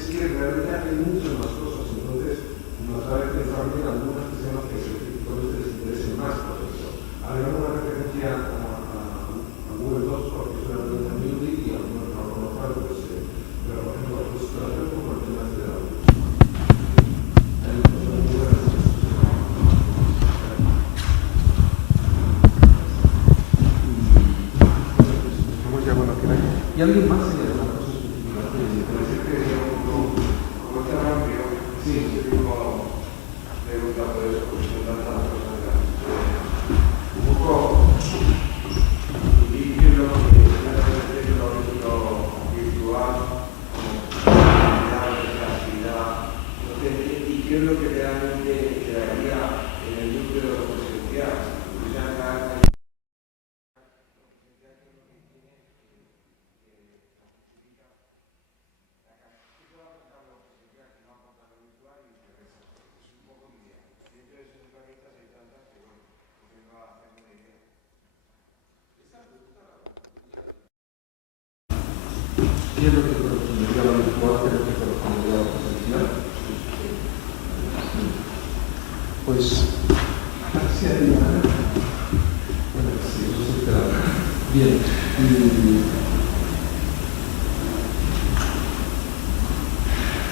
es que realmente hay muchas más cosas, entonces nos va a pensar bien algunas que sean las que les interesen más, por ejemplo. Hay alguna referencia a Google Docs porque es una herramienta muy útil y algunos no lo conozcan, pues, pero por ejemplo, pues trabajar con problemas de la ¿y alguien más se le da una cosa específica? Parece que como está rápido, sí, yo tengo pregunta por eso, porque son tantas cosas. Un poco, y que lo virtual, como la actividad, y qué es lo que realmente quedaría en el núcleo presencial. ¿Qué es lo que correspondería a lo virtual? ¿Qué es lo que correspondería a lo presencial? Pues, así haría. Bueno, sí, eso se espera. Bien.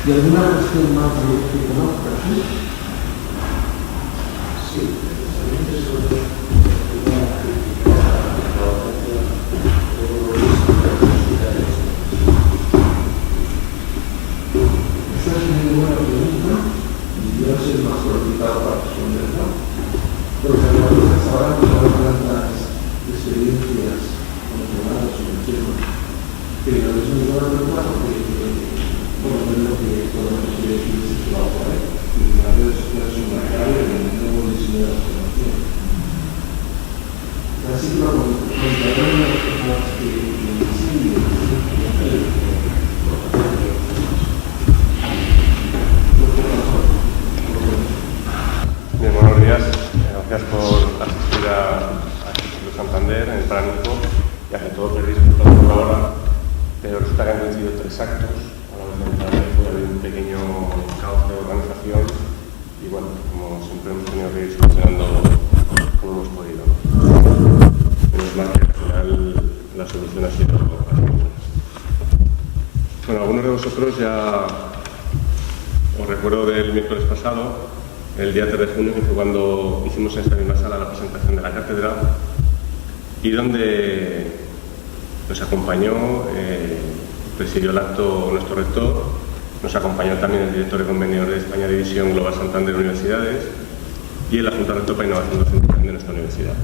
¿Y alguna cuestión más que conozcas? Sí, precisamente sobre es más solicitado para responderla, porque a veces ahora no hay tantas experiencias controladas sobre el tema, pero es muy buena pregunta porque por lo menos lo que todas las experiencias se va a poner y las redes sociales son una clave en el nuevo diseño de la formación. Así que la consideración de las personas que enseñan Bien, buenos días. Gracias por asistir a Ciclo Santander en el Paraninfo y hace todo perdido por la hora, pero resulta que han coincidido 3 actos a la vez del Paraninfo y ha habido un pequeño caos de organización y bueno, como siempre hemos tenido que ir solucionando como hemos podido. Menos mal que al final la solución ha sido así. Bueno, algunos de vosotros ya os recuerdo del miércoles pasado, el día 3 de junio, que fue cuando hicimos en esta misma sala la presentación de la cátedra y donde nos acompañó, presidió el acto nuestro rector, nos acompañó también el director de convenios de España División Global Santander Universidades y el Junta Rector para Innovación Docente de nuestra universidad.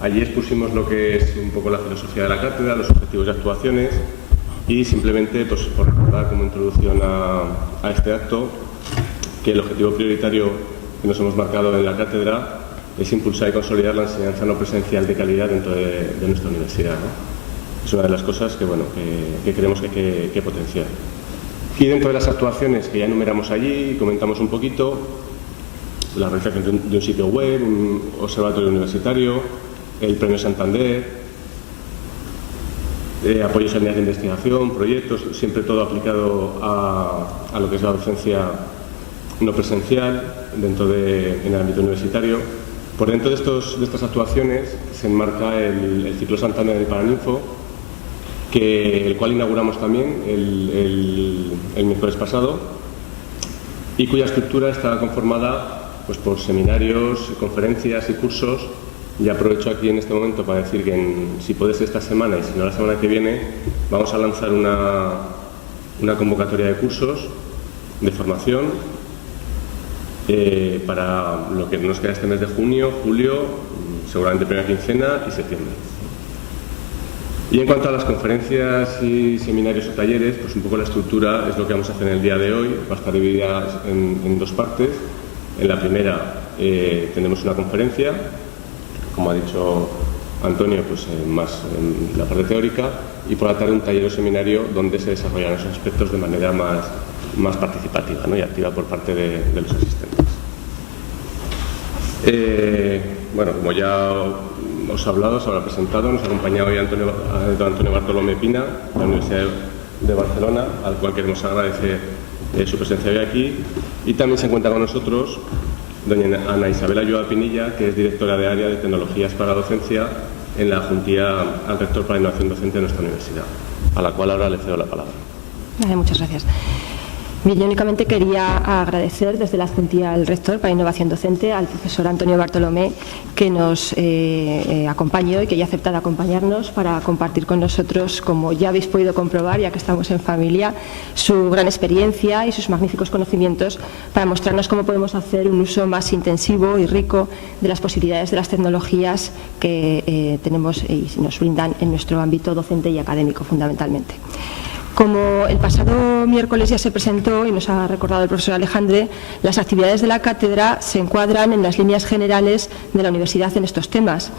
Allí expusimos lo que es un poco la filosofía de la cátedra, los objetivos y actuaciones y simplemente, pues, por recordar como introducción a este acto, que el objetivo prioritario que nos hemos marcado en la cátedra es impulsar y consolidar la enseñanza no presencial de calidad dentro de nuestra universidad, ¿no? Es una de las cosas que, bueno, que creemos que hay que potenciar. Y dentro de las actuaciones que ya enumeramos allí, comentamos un poquito la realización de un sitio web, un observatorio universitario, el Premio Santander, apoyos a líneas de investigación, proyectos, siempre todo aplicado a lo que es la docencia no presencial en el ámbito universitario. Por dentro de estas actuaciones se enmarca el Ciclo Santander del Paraninfo, el cual inauguramos también el miércoles pasado y cuya estructura está conformada, pues, por seminarios, conferencias y cursos. Y aprovecho aquí en este momento para decir que si puede ser esta semana y si no la semana que viene, vamos a lanzar una convocatoria de cursos de formación para lo que nos queda este mes de junio, julio, seguramente primera quincena y septiembre. Y en cuanto a las conferencias y seminarios o talleres, pues un poco la estructura es lo que vamos a hacer en el día de hoy. Va a estar dividida en 2 partes. En la primera tenemos una conferencia, como ha dicho Antonio, pues más en la parte teórica, y por la tarde un taller o seminario donde se desarrollan esos aspectos de manera más participativa, ¿no? Y activa por parte de los asistentes. Bueno, como ya os he hablado, os habrá presentado, nos ha acompañado hoy don Antonio Bartolomé Pina, de la Universidad de Barcelona, al cual queremos agradecer su presencia hoy aquí. Y también se encuentra con nosotros doña Ana Isabel Ayuda Pinilla, que es directora de área de tecnologías para la docencia en la Juntía al Rector para la Innovación Docente de nuestra universidad, a la cual ahora le cedo la palabra. Muchas gracias. Bien, yo únicamente quería agradecer desde la Juntía al Rector para Innovación Docente al profesor Antonio Bartolomé que nos acompañó y que ya ha aceptado acompañarnos para compartir con nosotros, como ya habéis podido comprobar, ya que estamos en familia, su gran experiencia y sus magníficos conocimientos para mostrarnos cómo podemos hacer un uso más intensivo y rico de las posibilidades de las tecnologías que tenemos y nos brindan en nuestro ámbito docente y académico fundamentalmente. Como el pasado miércoles ya se presentó y nos ha recordado el profesor Alejandre, las actividades de la cátedra se encuadran en las líneas generales de la universidad en estos temas,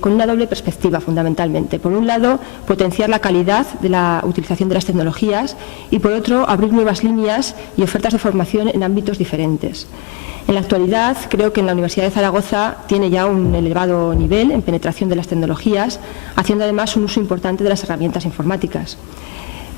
con una doble perspectiva fundamentalmente. Por un lado, potenciar la calidad de la utilización de las tecnologías y por otro, abrir nuevas líneas y ofertas de formación en ámbitos diferentes. En la actualidad, creo que en la Universidad de Zaragoza tiene ya un elevado nivel en penetración de las tecnologías, haciendo además un uso importante de las herramientas informáticas.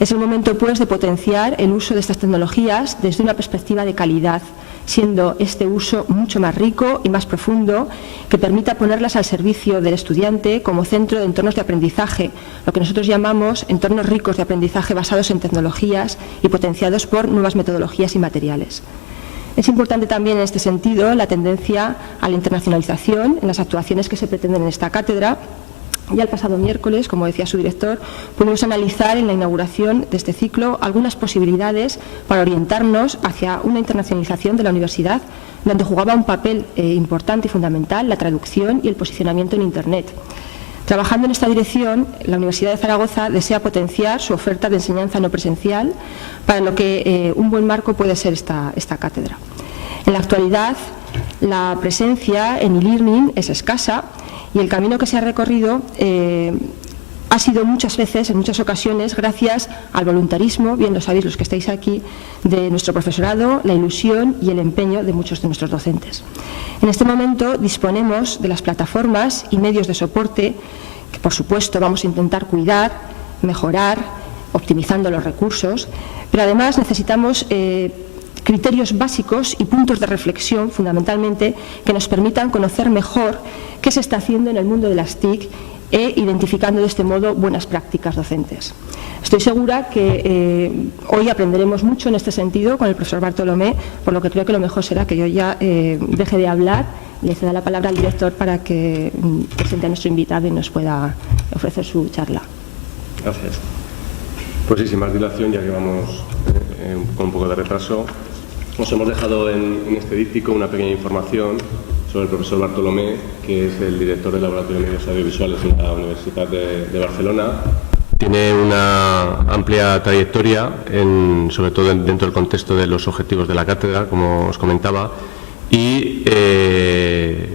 Es el momento, pues, de potenciar el uso de estas tecnologías desde una perspectiva de calidad, siendo este uso mucho más rico y más profundo, que permita ponerlas al servicio del estudiante como centro de entornos de aprendizaje, lo que nosotros llamamos entornos ricos de aprendizaje basados en tecnologías y potenciados por nuevas metodologías y materiales. Es importante también en este sentido la tendencia a la internacionalización en las actuaciones que se pretenden en esta cátedra. Ya el pasado miércoles, como decía su director, pudimos analizar en la inauguración de este ciclo algunas posibilidades para orientarnos hacia una internacionalización de la universidad, donde jugaba un papel importante y fundamental la traducción y el posicionamiento en Internet. Trabajando en esta dirección, la Universidad de Zaragoza desea potenciar su oferta de enseñanza no presencial, para lo que un buen marco puede ser esta cátedra. En la actualidad, la presencia en e-learning es escasa, y el camino que se ha recorrido ha sido muchas veces, en muchas ocasiones, gracias al voluntarismo, bien lo sabéis los que estáis aquí, de nuestro profesorado, la ilusión y el empeño de muchos de nuestros docentes. En este momento disponemos de las plataformas y medios de soporte que, por supuesto, vamos a intentar cuidar, mejorar, optimizando los recursos, pero además necesitamos criterios básicos y puntos de reflexión, fundamentalmente, que nos permitan conocer mejor qué se está haciendo en el mundo de las TIC e identificando de este modo buenas prácticas docentes. Estoy segura que hoy aprenderemos mucho en este sentido con el profesor Bartolomé, por lo que creo que lo mejor será que yo ya deje de hablar y le ceda la palabra al director para que presente a nuestro invitado y nos pueda ofrecer su charla. Gracias. Pues sí, sin más dilación, ya que vamos con un poco de retraso, os hemos dejado en este díptico una pequeña información sobre el profesor Bartolomé, que es el director del Laboratorio de Medios Audiovisuales en la Universidad de Barcelona. Tiene una amplia trayectoria, sobre todo dentro del contexto de los objetivos de la cátedra, como os comentaba, y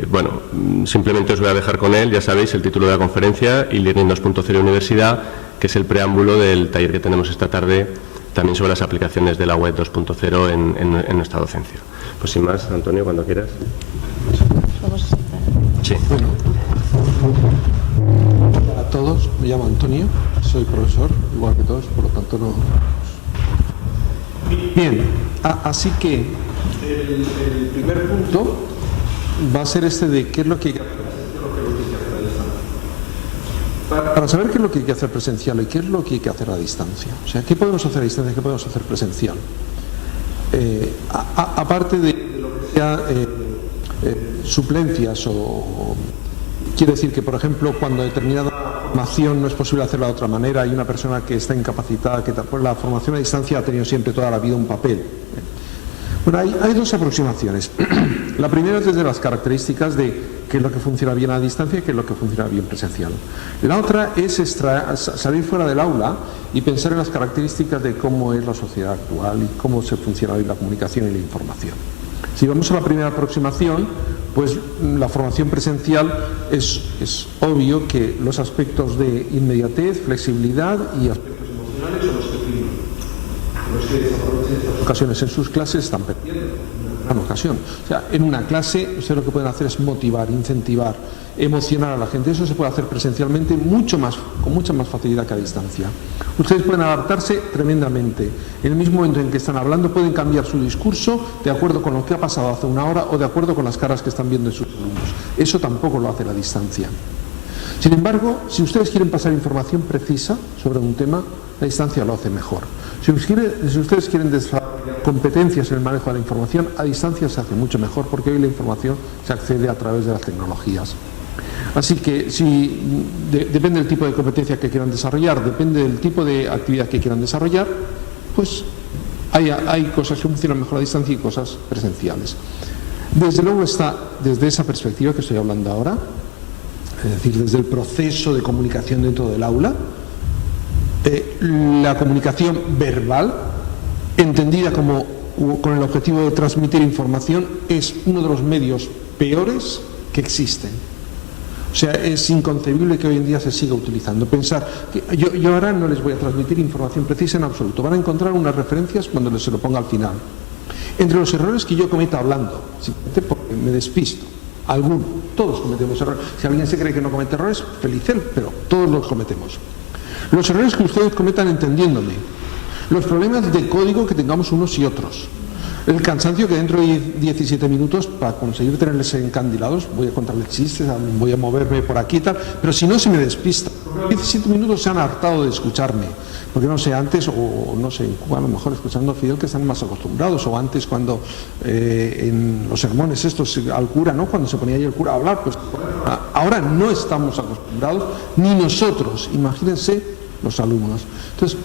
bueno, simplemente os voy a dejar con él, ya sabéis, el título de la conferencia, e-learning 2.0 Universidad, que es el preámbulo del taller que tenemos esta tarde, también sobre las aplicaciones de la web 2.0 en nuestra docencia. Pues sin más, Antonio, cuando quieras. Vamos a sentar. Sí. Bueno, hola a todos, me llamo Antonio, soy profesor, igual que todos, por lo tanto no... Bien, así que el primer punto va a ser este de qué es lo que hay que hacer. Para saber qué es lo que hay que hacer presencial y qué es lo que hay que hacer a distancia. O sea, ¿qué podemos hacer a distancia y qué podemos hacer presencial? Aparte de lo que sea suplencias o... Quiere decir que, por ejemplo, cuando determinada formación no es posible hacerla de otra manera, hay una persona que está incapacitada, pues la formación a distancia ha tenido siempre toda la vida un papel. Bueno, hay dos aproximaciones. La primera es desde las características de qué es lo que funciona bien a distancia y qué es lo que funciona bien presencial. La otra es salir fuera del aula y pensar en las características de cómo es la sociedad actual y cómo se funciona hoy la comunicación y la información. Si vamos a la primera aproximación, pues la formación presencial es obvio que los aspectos de inmediatez, flexibilidad y aspectos emocionales son los que priman. Los que desaparecen en estas ocasiones en sus clases están perdiendo. gran ocasión. O sea, en una clase ustedes lo que pueden hacer es motivar, incentivar, emocionar a la gente. Eso se puede hacer presencialmente con mucha más facilidad que a distancia. Ustedes pueden adaptarse tremendamente. En el mismo momento en que están hablando pueden cambiar su discurso de acuerdo con lo que ha pasado hace una hora o de acuerdo con las caras que están viendo de sus alumnos. Eso tampoco lo hace la distancia. Sin embargo, si ustedes quieren pasar información precisa sobre un tema, la distancia lo hace mejor. Si ustedes quieren desarrollar competencias en el manejo de la información, a distancia se hace mucho mejor, porque hoy la información se accede a través de las tecnologías. Así que depende del tipo de competencia que quieran desarrollar, depende del tipo de actividad que quieran desarrollar, pues hay cosas que funcionan mejor a distancia y cosas presenciales. Desde luego está desde esa perspectiva que estoy hablando ahora, es decir, desde el proceso de comunicación dentro del aula, la comunicación verbal, entendida como con el objetivo de transmitir información, es uno de los medios peores que existen. O sea, es inconcebible que hoy en día se siga utilizando. Pensar que yo ahora no les voy a transmitir información precisa en absoluto. Van a encontrar unas referencias cuando se lo ponga al final. Entre los errores que yo cometa hablando, simplemente porque me despisto, todos cometemos errores. Si alguien se cree que no comete errores, feliz él, pero todos los cometemos. Los errores que ustedes cometan entendiéndome, los problemas de código que tengamos unos y otros, el cansancio que dentro de 17 minutos, para conseguir tenerles encandilados, voy a contarles chistes, voy a moverme por aquí y tal, pero si no se me despista. 17 minutos se han hartado de escucharme, porque no sé, antes, o no sé, en Cuba a lo mejor escuchando a Fidel que están más acostumbrados, o antes cuando en los sermones estos al cura, ¿no? Cuando se ponía ahí el cura a hablar, pues ahora no estamos acostumbrados, ni nosotros, imagínense los alumnos. Entonces,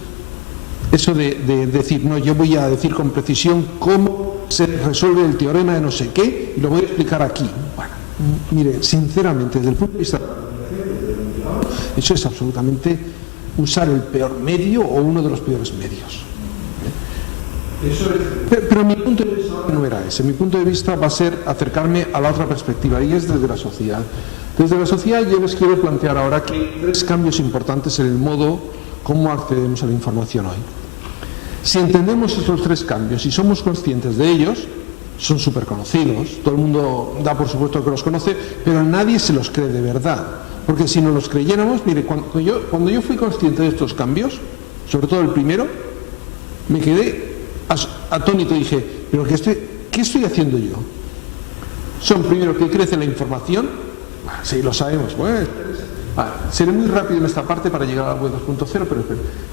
eso de decir, no, yo voy a decir con precisión cómo se resuelve el teorema de no sé qué y lo voy a explicar aquí. Bueno, mire, sinceramente, desde el punto de vista de la comunicación, eso es absolutamente usar el peor medio o uno de los peores medios. Pero mi punto de vista no era ese. Mi punto de vista va a ser acercarme a la otra perspectiva, y es desde la sociedad. Desde la sociedad yo les quiero plantear ahora que hay 3 cambios importantes en el modo como accedemos a la información hoy. Si entendemos estos 3 cambios y somos conscientes de ellos, son súper conocidos, todo el mundo da por supuesto que los conoce, pero nadie se los cree de verdad. Porque si no los creyéramos, mire, cuando yo fui consciente de estos cambios, sobre todo el primero, me quedé atónito y dije, ¿pero qué estoy haciendo yo? Son primero que crece la información, sí, lo sabemos, bueno, seré muy rápido en esta parte para llegar al web 2.0, pero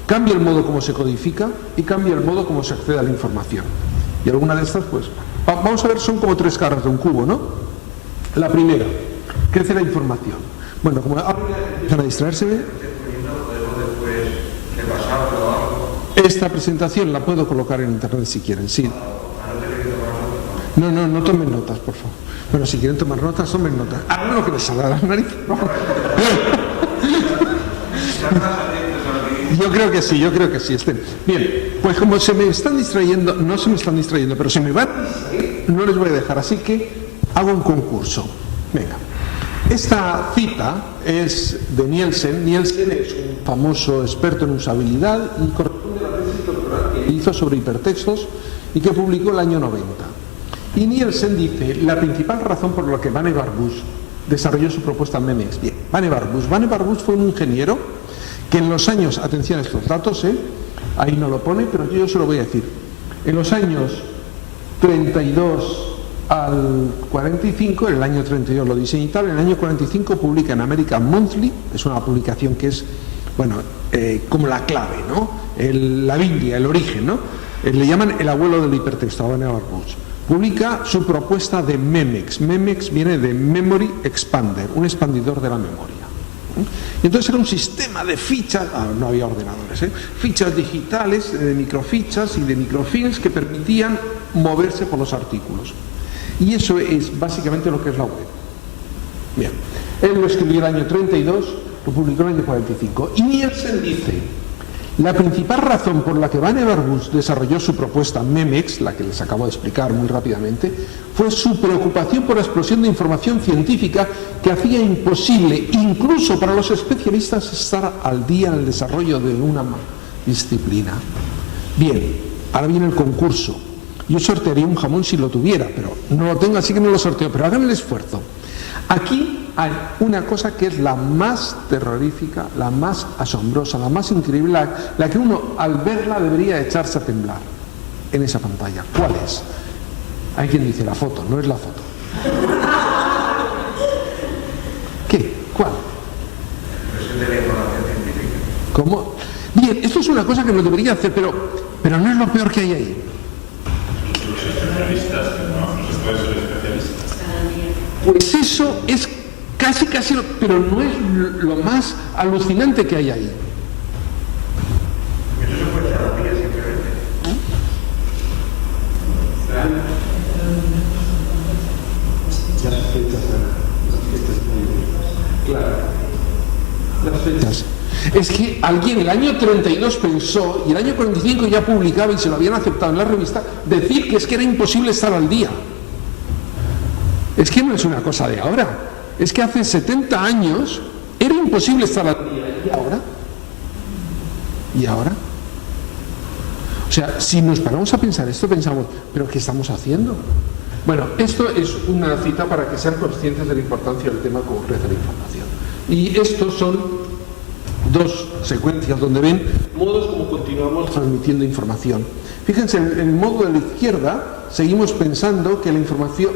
cambia el modo como se codifica y cambia el modo como se accede a la información. Y alguna de estas, pues, vamos a ver, son como 3 caras de un cubo, ¿no? La primera, crece la información. Bueno, como ahora empiezan a distraerse, esta presentación la puedo colocar en internet si quieren, sí. No tomen notas, por favor. Bueno, si quieren tomar notas, tomen notas. Hagan lo que les salga de la nariz. Yo creo que sí, estén. Bien, pues como se me están distrayendo, no se me están distrayendo, pero si me van, no les voy a dejar, así que hago un concurso. Venga. Esta cita es de Nielsen. Nielsen es un famoso experto en usabilidad y corresponde a la tesis doctoral que hizo sobre hipertextos y que publicó el año 90. Y Nielsen dice, la principal razón por la que Vannevar Bush desarrolló su propuesta Memex. Bien, Vannevar Bush fue un ingeniero que en los años, atención a estos datos, ahí no lo pone, pero yo se lo voy a decir, en los años 32 al 45, en el año 32 lo diseña y tal, en el año 45 publica en American Monthly, es una publicación que es, bueno, como la clave, ¿no? La Biblia, el origen, ¿no? Le llaman el abuelo del hipertexto, a Vannevar Bush. Publica su propuesta de Memex. Memex viene de Memory Expander, un expandidor de la memoria. Y entonces era un sistema de fichas, no había ordenadores, fichas digitales, de microfichas y de microfilms que permitían moverse por los artículos. Y eso es básicamente lo que es la web. Bien, él lo escribió el año 32, lo publicó en el año 45. Y Nielsen dice, la principal razón por la que Vannevar Bush desarrolló su propuesta Memex, la que les acabo de explicar muy rápidamente, fue su preocupación por la explosión de información científica que hacía imposible, incluso para los especialistas, estar al día en el desarrollo de una disciplina. Bien, ahora viene el concurso. Yo sortearía un jamón si lo tuviera, pero no lo tengo, así que no lo sorteo, pero hagan el esfuerzo. Aquí hay una cosa que es la más terrorífica, la más asombrosa, la más increíble, la que uno al verla debería echarse a temblar en esa pantalla. ¿Cuál es? Hay quien dice la foto, no es la foto. ¿Qué? ¿Cuál? De la información científica. ¿Cómo? Bien, esto es una cosa que nos debería hacer, pero no es lo peor que hay ahí. Pues eso es casi, pero no es lo más alucinante que hay ahí. Eso se puede echar a días simplemente. Las fechas. Es que alguien el año 32 pensó, y el año 45 ya publicaba y se lo habían aceptado en la revista, decir que es que era imposible estar al día. Es que no es una cosa de ahora. Es que hace 70 años era imposible estar al día. ¿Y ahora? ¿Y ahora? O sea, si nos paramos a pensar esto, pensamos, ¿pero qué estamos haciendo? Bueno, esto es una cita para que sean conscientes de la importancia del tema como red de la información. Y estos son dos secuencias donde ven modos como continuamos transmitiendo información. Fíjense, en el modo de la izquierda seguimos pensando que la información...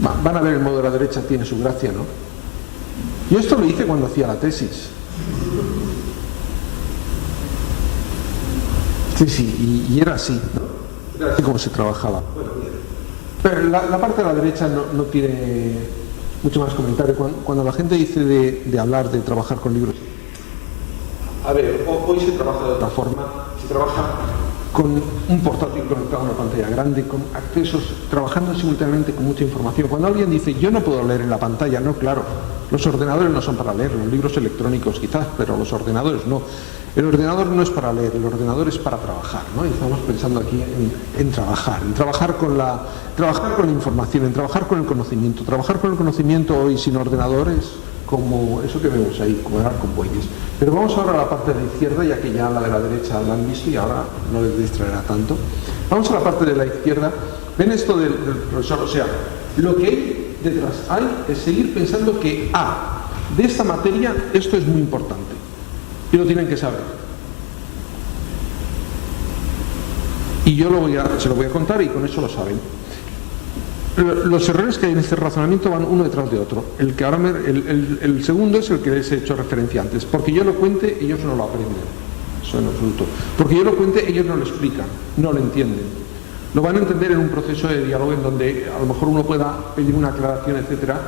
van a ver el modo de la derecha, tiene su gracia, ¿no? Yo esto lo hice cuando hacía la tesis. Sí, y era así, ¿no? Era así como se trabajaba. Pero la parte de la derecha no tiene mucho más comentario. Cuando la gente dice de hablar, de trabajar con libros... A ver, hoy se trabaja de otra forma. Se trabaja con un portátil conectado a una pantalla grande, con accesos, trabajando simultáneamente con mucha información. Cuando alguien dice, yo no puedo leer en la pantalla, no, claro, los ordenadores no son para leer, los libros electrónicos quizás, pero los ordenadores no. El ordenador no es para leer, el ordenador es para trabajar, ¿no? Y estamos pensando aquí en trabajar con la información, en trabajar con el conocimiento. Trabajar con el conocimiento hoy sin ordenadores, como eso que vemos ahí, como dar con bueyes. Pero vamos ahora a la parte de la izquierda, ya que ya la de la derecha la han visto y ahora no les distraerá tanto. Vamos a la parte de la izquierda. ¿Ven esto del profesor? O sea, lo que hay detrás es seguir pensando que de esta materia esto es muy importante y lo tienen que saber. Y yo se lo voy a contar y con eso lo saben. Los errores que hay en este razonamiento van uno detrás de otro. El segundo es el que les he hecho referencia antes. Porque yo lo cuente, ellos no lo aprenden. Eso en absoluto. Porque yo lo cuente, ellos no lo explican, no lo entienden. Lo van a entender en un proceso de diálogo en donde a lo mejor uno pueda pedir una aclaración, etcétera.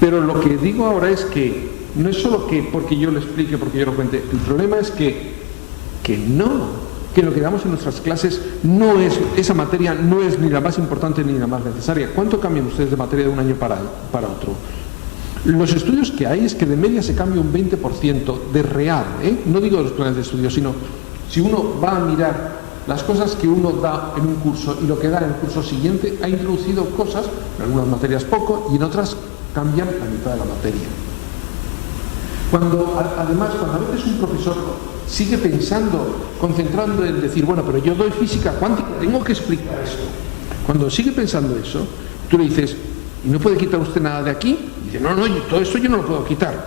Pero lo que digo ahora es que no es solo que porque yo lo explique, porque yo lo cuente. El problema es que lo que damos en nuestras clases esa materia no es ni la más importante ni la más necesaria. ¿Cuánto cambian ustedes de materia de un año para otro? Los estudios que hay es que de media se cambia un 20% de real, no digo de los planes de estudio, sino si uno va a mirar las cosas que uno da en un curso y lo que da en el curso siguiente, ha introducido cosas, en algunas materias poco y en otras cambian la mitad de la materia. Además, cuando a veces un profesor sigue pensando, concentrando en decir, bueno, pero yo doy física cuántica, tengo que explicar esto. Cuando sigue pensando eso, tú le dices, ¿y no puede quitar usted nada de aquí? Y dice, no, todo esto yo no lo puedo quitar.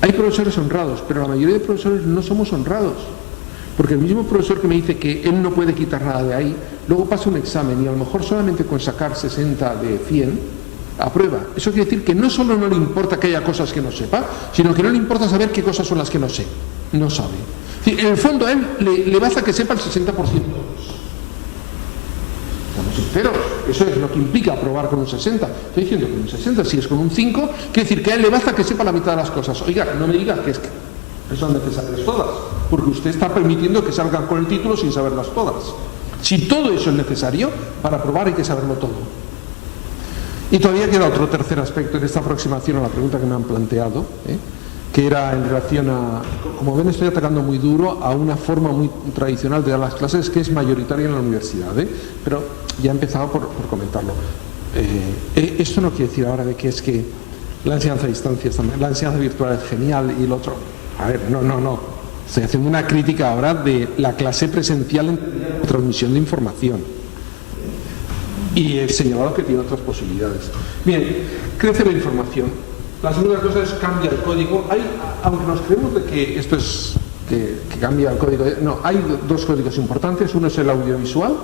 Hay profesores honrados, pero la mayoría de profesores no somos honrados. Porque el mismo profesor que me dice que él no puede quitar nada de ahí, luego pasa un examen y a lo mejor solamente con sacar 60 de 100, aprueba. Eso quiere decir que no solo no le importa que haya cosas que no sepa, sino que no le importa saber qué cosas son las que no sé. No sabe. En el fondo a él le basta que sepa el 60%. Estamos sinceros, eso es lo que implica aprobar con un 60. Estoy diciendo que un 60, si es con un 5, quiere decir que a él le basta que sepa la mitad de las cosas. Oiga, no me diga que son necesarias todas, porque usted está permitiendo que salgan con el título sin saberlas todas. Si todo eso es necesario, para aprobar hay que saberlo todo. Y todavía queda otro tercer aspecto en esta aproximación a la pregunta que me han planteado, que era en relación a, como ven estoy atacando muy duro a una forma muy tradicional de dar las clases que es mayoritaria en la universidad, pero ya he empezado por comentarlo. Esto no quiere decir ahora de que es que la enseñanza a distancia, la enseñanza virtual es genial y el otro, a ver, no. Estoy haciendo una crítica ahora de la clase presencial en transmisión de información. Y he señalado que tiene otras posibilidades. Bien, crece la información. La segunda cosa es cambia el código. Aunque nos creemos de que esto es que cambia el código, no, hay dos códigos importantes. Uno es el audiovisual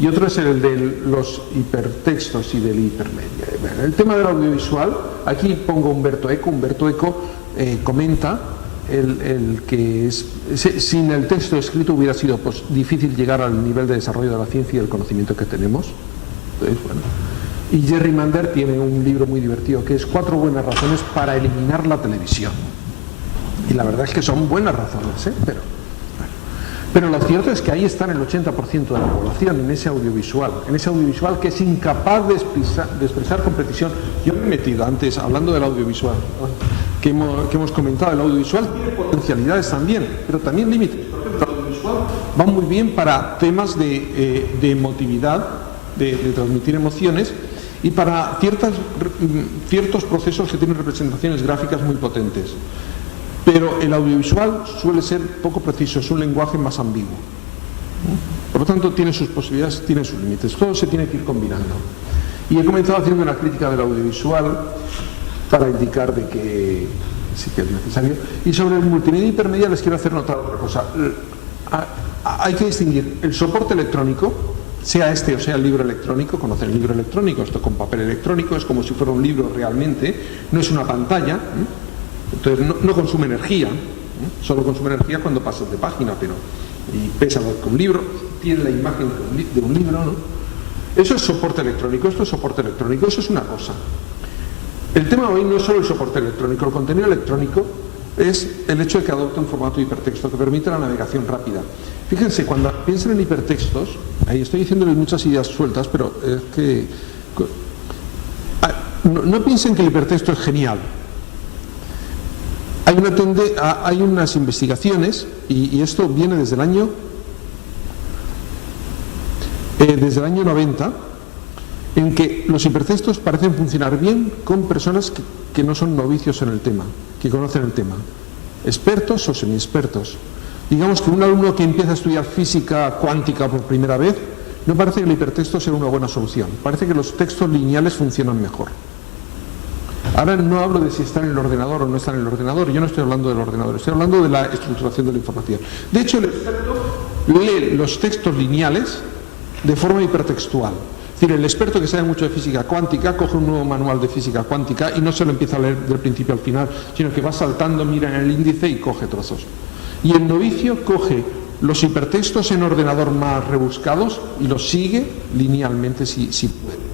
y otro es el de los hipertextos y del hipermedia. Bueno, el tema del audiovisual, aquí pongo Umberto Eco. Umberto Eco comenta el que sin el texto escrito hubiera sido difícil llegar al nivel de desarrollo de la ciencia y del conocimiento que tenemos. Entonces, bueno. Y Jerry Mander tiene un libro muy divertido que es 4 buenas razones para eliminar la televisión. Y la verdad es que son buenas razones, pero lo cierto es que ahí está el 80% de la población, en ese audiovisual que es incapaz de expresar con precisión. Yo me he metido antes, hablando del audiovisual, que hemos comentado, el audiovisual tiene potencialidades también, pero también límites. Por ejemplo, el audiovisual va muy bien para temas de emotividad, de transmitir emociones, y para ciertos procesos que tienen representaciones gráficas muy potentes. Pero el audiovisual suele ser poco preciso, es un lenguaje más ambiguo. Por lo tanto, tiene sus posibilidades, tiene sus límites. Todo se tiene que ir combinando. Y he comenzado haciendo una crítica del audiovisual para indicar de que sí que es necesario. Y sobre el multimedia hipermedia les quiero hacer notar otra cosa. Hay que distinguir el soporte electrónico, sea este o sea el libro electrónico. Conocen el libro electrónico, esto con papel electrónico, es como si fuera un libro realmente, no es una pantalla. Entonces no consume energía, solo consume energía cuando pasas de página, y pesa más que un libro, tiene la imagen de un libro, ¿no? Eso es soporte electrónico, esto es soporte electrónico, eso es una cosa. El tema hoy no es solo el soporte electrónico, el contenido electrónico es el hecho de que adopte un formato hipertexto que permite la navegación rápida. Fíjense, cuando piensan en hipertextos, ahí estoy diciéndoles muchas ideas sueltas, pero es que no piensen que el hipertexto es genial. Hay unas investigaciones, y esto viene desde el año 90, en que los hipertextos parecen funcionar bien con personas que no son novicios en el tema, que conocen el tema, expertos o semiexpertos. Digamos que un alumno que empieza a estudiar física cuántica por primera vez, no parece que el hipertexto sea una buena solución, parece que los textos lineales funcionan mejor. Ahora no hablo de si está en el ordenador o no está en el ordenador, yo no estoy hablando del ordenador, estoy hablando de la estructuración de la información. De hecho, el experto lee los textos lineales de forma hipertextual. Es decir, el experto que sabe mucho de física cuántica coge un nuevo manual de física cuántica y no se lo empieza a leer del principio al final, sino que va saltando, mira en el índice y coge trozos. Y el novicio coge los hipertextos en ordenador más rebuscados y los sigue linealmente si puede.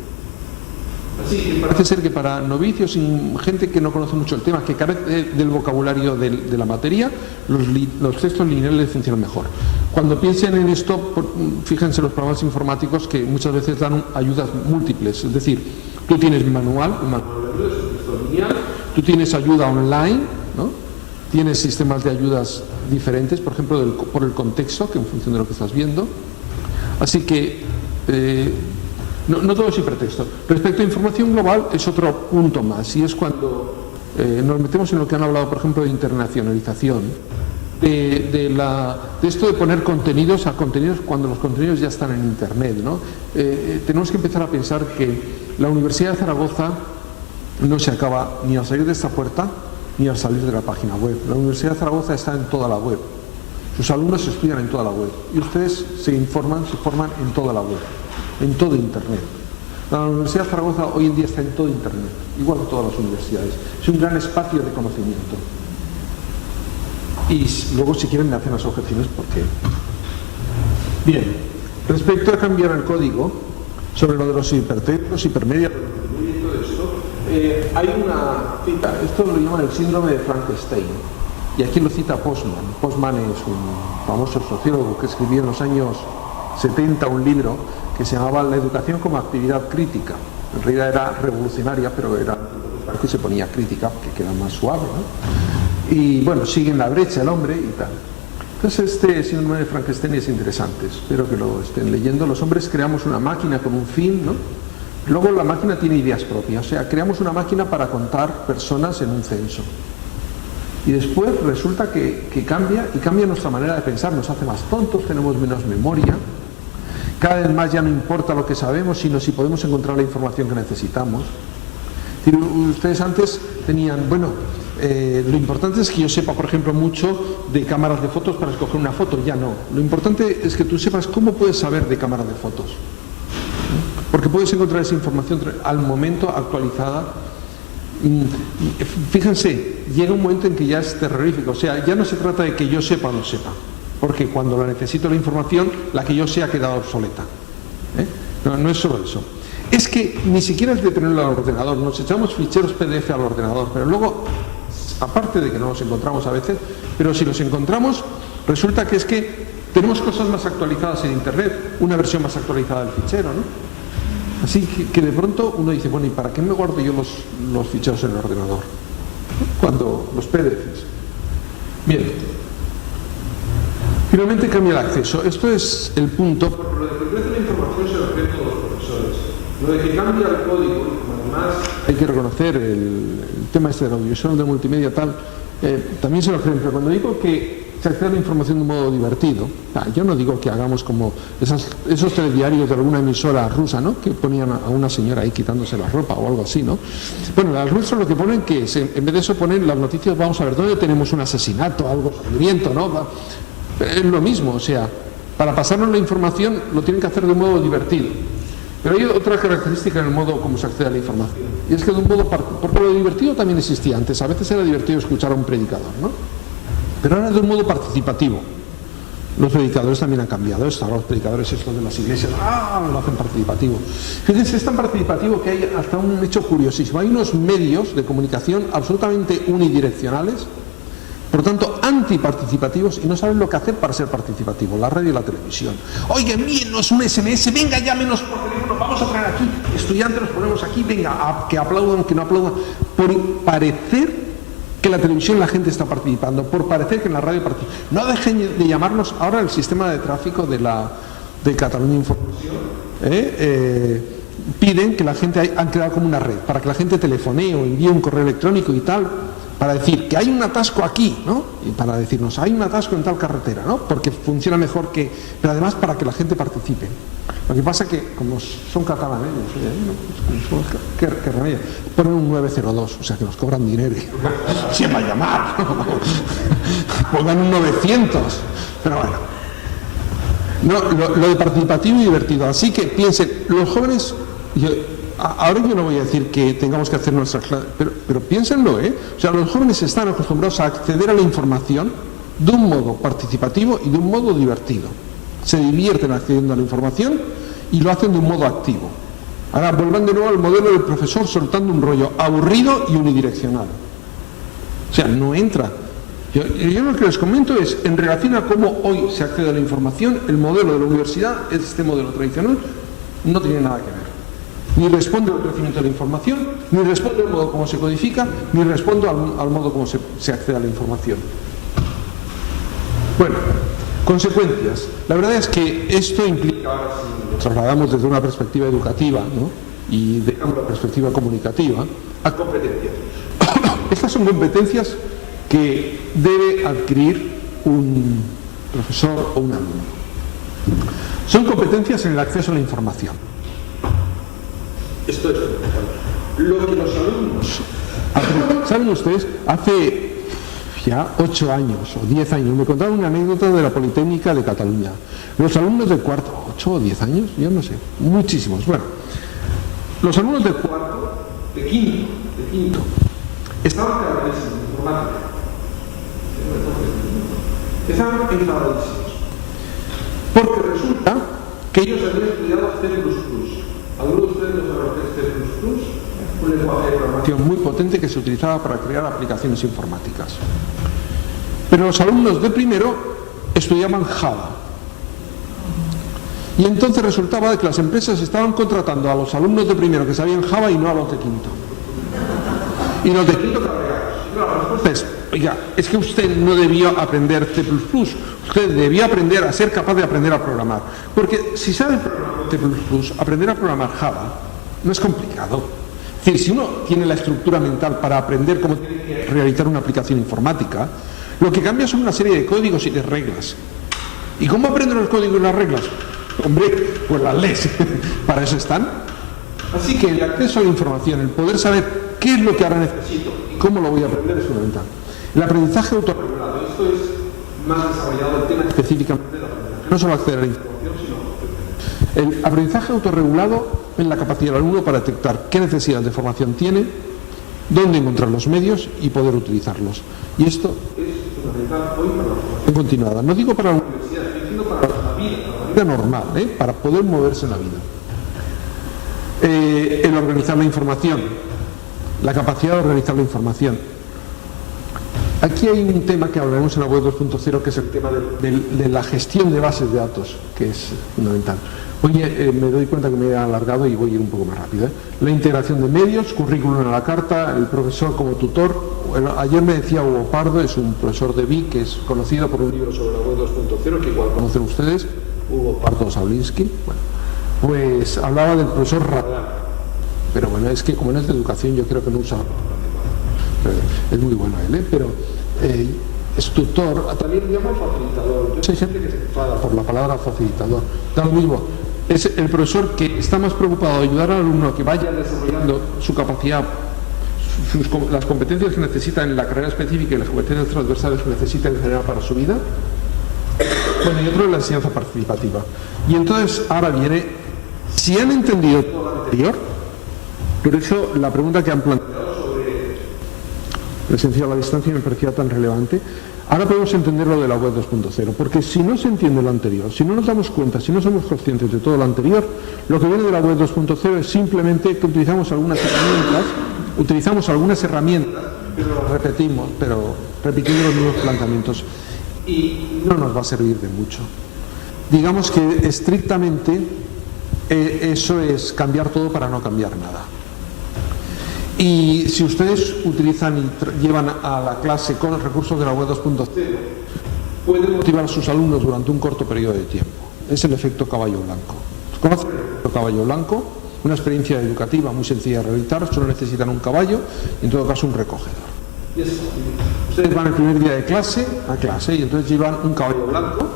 Así que parece ser que para novicios y gente que no conoce mucho el tema, que carece del vocabulario de la materia, los textos lineales funcionan mejor. Cuando piensen en esto, fíjense los programas informáticos que muchas veces dan ayudas múltiples. Es decir, tú tienes un manual de ayuda, es un texto lineal, tú tienes ayuda online, ¿no? Tienes sistemas de ayudas diferentes, por ejemplo, por el contexto, que en función de lo que estás viendo. Así que no todo es hipertexto. Respecto a información global es otro punto más, y es cuando nos metemos en lo que han hablado, por ejemplo, de internacionalización, de esto de poner contenidos a contenidos cuando los contenidos ya están en Internet, ¿no? Tenemos que empezar a pensar que la Universidad de Zaragoza no se acaba ni al salir de esta puerta ni al salir de la página web. La Universidad de Zaragoza está en toda la web. Sus alumnos estudian en toda la web y ustedes se forman en toda la web, en todo Internet. La Universidad de Zaragoza hoy en día está en todo Internet, igual que todas las universidades. Es un gran espacio de conocimiento. Y luego, si quieren, me hacen las objeciones porque... Bien, respecto a cambiar el código, sobre lo de los hipertextos, hipermedia, y todo esto, hay una cita, esto lo llaman el síndrome de Frankenstein, y aquí lo cita Postman. Postman es un famoso sociólogo que escribió en los años 70 un libro que se llamaba La educación como actividad crítica. En realidad era revolucionaria, pero era que se ponía crítica, que queda más suave, ¿no? Y bueno, sigue en la brecha el hombre y tal. Entonces este síndrome de Frankenstein es interesante, espero que lo estén leyendo. Los hombres creamos una máquina con un fin, ¿no? Luego la máquina tiene ideas propias, o sea, creamos una máquina para contar personas en un censo. Y después resulta que cambia, y cambia nuestra manera de pensar, nos hace más tontos, tenemos menos memoria, cada vez más ya no importa lo que sabemos, sino si podemos encontrar la información que necesitamos. Ustedes antes tenían, bueno, lo importante es que yo sepa, por ejemplo, mucho de cámaras de fotos para escoger una foto, ya no. Lo importante es que tú sepas cómo puedes saber de cámaras de fotos. Porque puedes encontrar esa información al momento actualizada. Fíjense, llega un momento en que ya es terrorífico, o sea, ya no se trata de que yo sepa o no sepa, porque cuando la necesito la información, la que yo sé ha quedado obsoleta. No es solo eso. Es que ni siquiera es de tenerlo al ordenador, nos echamos ficheros PDF al ordenador, pero luego, aparte de que no los encontramos a veces, pero si los encontramos, resulta que es que tenemos cosas más actualizadas en Internet, una versión más actualizada del fichero, ¿no? Así que de pronto uno dice, bueno, ¿y para qué me guardo yo los ficheros en el ordenador? Cuando los PDFs. Bien. Finalmente cambia el acceso. Esto es el punto. Porque lo de que crece la información se lo creen todos los profesores. Lo de que cambia el código, además hay que reconocer el tema este del audiovisual, de multimedia, tal, también se lo creen. Pero cuando digo que se accede a la información de un modo divertido, yo no digo que hagamos como esos telediarios de alguna emisora rusa, ¿no?, que ponían a una señora ahí quitándose la ropa o algo así, ¿no? Bueno, las rusas lo que ponen que en vez de eso ponen las noticias, vamos a ver dónde tenemos un asesinato, algo sangriento, ¿no? Es lo mismo, o sea, para pasarnos la información lo tienen que hacer de un modo divertido. Pero hay otra característica en el modo como se accede a la información, y es que de un modo, porque lo divertido también existía antes, a veces era divertido escuchar a un predicador, ¿no? Pero ahora de un modo participativo. Los predicadores también han cambiado esto. Ahora los predicadores estos de las iglesias lo hacen participativo. Fíjense, es tan participativo que hay hasta un hecho curiosísimo. Hay unos medios de comunicación absolutamente unidireccionales, por lo tanto antiparticipativos, y no saben lo que hacer para ser participativos. La radio y la televisión. Oye, envíenos un SMS, venga, llámenos por teléfono, vamos a traer aquí estudiantes, los ponemos aquí, venga, que aplaudan, que no aplaudan, por parecer que en la televisión la gente está participando, por parecer que en la radio participa. No dejen de llamarnos. Ahora el sistema de tráfico de Cataluña Información piden que la gente han creado como una red para que la gente telefonee o envíe un correo electrónico y tal, para decir que hay un atasco aquí, ¿no? Y para decirnos hay un atasco en tal carretera, ¿no? Porque funciona mejor que, pero además para que la gente participe. Lo que pasa es que como son catalanes, ¿qué remedio? Ponen un 902, o sea que nos cobran dinero. ¿Quién va a llamar? Pongan un 900. Pero bueno. Lo de participativo y divertido. Así que piensen, los jóvenes, ahora yo no voy a decir que tengamos que hacer nuestras clases, pero piénsenlo, O sea, los jóvenes están acostumbrados a acceder a la información de un modo participativo y de un modo divertido. Se divierten accediendo a la información y lo hacen de un modo activo. Ahora vuelvan de nuevo al modelo del profesor soltando un rollo aburrido y unidireccional. O sea, no entra. Yo lo que les comento es, en relación a cómo hoy se accede a la información, el modelo de la universidad, este modelo tradicional, no tiene nada que ver. Ni responde al crecimiento de la información, ni responde al modo como se codifica, ni responde al modo como se accede a la información. Bueno, consecuencias. La verdad es que esto implica, si lo trasladamos desde una perspectiva educativa, ¿no?, y de una perspectiva comunicativa, a competencias. Estas son competencias que debe adquirir un profesor o un alumno. Son competencias en el acceso a la información. Esto es lo que los alumnos hacen. ¿Saben ustedes? Hace ya 8 años o 10 años me contaron una anécdota de la Politécnica de Cataluña. Los alumnos de cuarto, 8 o 10 años, yo no sé, muchísimos. Bueno, los alumnos de cuarto, de quinto, estaban cabradísimos en informática. Estaban enfadadísimos. Porque resulta que ellos habían estudiado C++. ¿Alguno de ustedes no sabe lo que es C++? Un lenguaje de programación muy potente que se utilizaba para crear aplicaciones informáticas. Pero los alumnos de primero estudiaban Java. Y entonces resultaba de que las empresas estaban contratando a los alumnos de primero que sabían Java y no a los de quinto. Y los de quinto cabreados. La respuesta es, oiga, es que usted no debió aprender C++, usted debía aprender a ser capaz de aprender a programar. Porque si sabe programar C++, aprender a programar Java no es complicado. Es decir, si uno tiene la estructura mental para aprender cómo tiene que realizar una aplicación informática, lo que cambia son una serie de códigos y de reglas. ¿Y cómo aprenden los códigos y las reglas? Hombre, pues las lees. Para eso están. Así que el acceso a la información, el poder saber qué es lo que ahora necesito y cómo lo voy a aprender es fundamental. El aprendizaje autorregulado, esto es más desarrollado el tema específicamente del aprendizaje. No solo acceder a la información, sino el aprendizaje autorregulado en la capacidad del alumno para detectar qué necesidades de formación tiene, dónde encontrar los medios y poder utilizarlos. Y esto es fundamental hoy para la formación continuada. No digo para la universidad, sino para la vida normal, para poder moverse en la vida. El organizar la información, la capacidad de organizar la información. Aquí hay un tema que hablaremos en la web 2.0, que es el tema de la gestión de bases de datos, que es fundamental. Oye, me doy cuenta que me he alargado y voy a ir un poco más rápido. La integración de medios, currículum a la carta, el profesor como tutor. Bueno, ayer me decía Hugo Pardo, es un profesor de Vic, que es conocido por un libro sobre la web 2.0, que igual conocen ustedes, Hugo Pardo Saulinsky. Bueno, pues hablaba del profesor Radar. Pero bueno, es que como no es de educación, yo creo que no usa. Es muy bueno él, pero es tutor, también lo llamo facilitador. Entonces hay gente que se enfada por la palabra facilitador. Da lo mismo. Es el profesor que está más preocupado de ayudar al alumno a que vaya desarrollando su capacidad, las competencias que necesita en la carrera específica y las competencias transversales que necesita en general para su vida. Bueno, y otro es la enseñanza participativa. Y entonces ahora viene, si han entendido todo lo anterior, por eso la pregunta que han planteado sobre la esencia de la distancia me parecía tan relevante. Ahora podemos entender lo de la web 2.0, porque si no se entiende lo anterior, si no nos damos cuenta, si no somos conscientes de todo lo anterior, lo que viene de la web 2.0 es simplemente que utilizamos algunas herramientas, pero las repetimos, repitiendo los mismos planteamientos, y no nos va a servir de mucho. Digamos que estrictamente eso es cambiar todo para no cambiar nada. Y si ustedes utilizan y llevan a la clase con los recursos de la web 2.0, pueden motivar a sus alumnos durante un corto periodo de tiempo. Es el efecto caballo blanco. ¿Conocen el efecto caballo blanco? Una experiencia educativa muy sencilla de realizar, solo necesitan un caballo y en todo caso un recogedor. Y es ustedes van el primer día de clase a clase y entonces llevan un caballo blanco,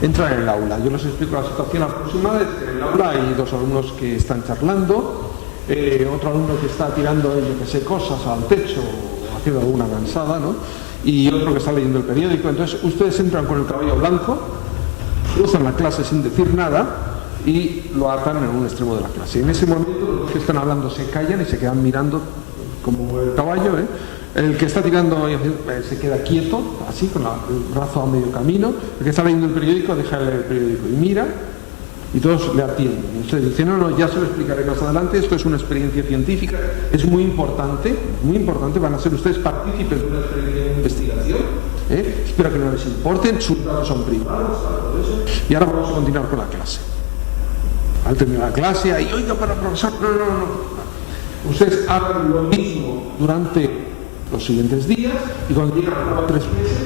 entran en el aula. Yo les explico la situación aproximada. Es que en el aula hay dos alumnos que están charlando. Otro alumno que está tirando, yo que sé, cosas al techo o haciendo alguna gansada, ¿no? Y otro que está leyendo el periódico. Entonces ustedes entran con el caballo blanco, cruzan la clase sin decir nada y lo atan en un extremo de la clase. En ese momento los que están hablando se callan y se quedan mirando como el caballo, El que está tirando se queda quieto, así, con el brazo a medio camino. El que está leyendo el periódico deja de leer el periódico y mira. Y todos le atienden. Ustedes dicen, no, ya se lo explicaré más adelante, esto es una experiencia científica, es muy importante, van a ser ustedes partícipes de una experiencia de investigación, espero que no les importen, sus datos son privados, todo eso, y ahora vamos a continuar con la clase. Al terminar la clase, ahí, oiga, para el profesor, no. Ustedes hagan lo mismo durante los siguientes días, y cuando lleguen a 3 meses,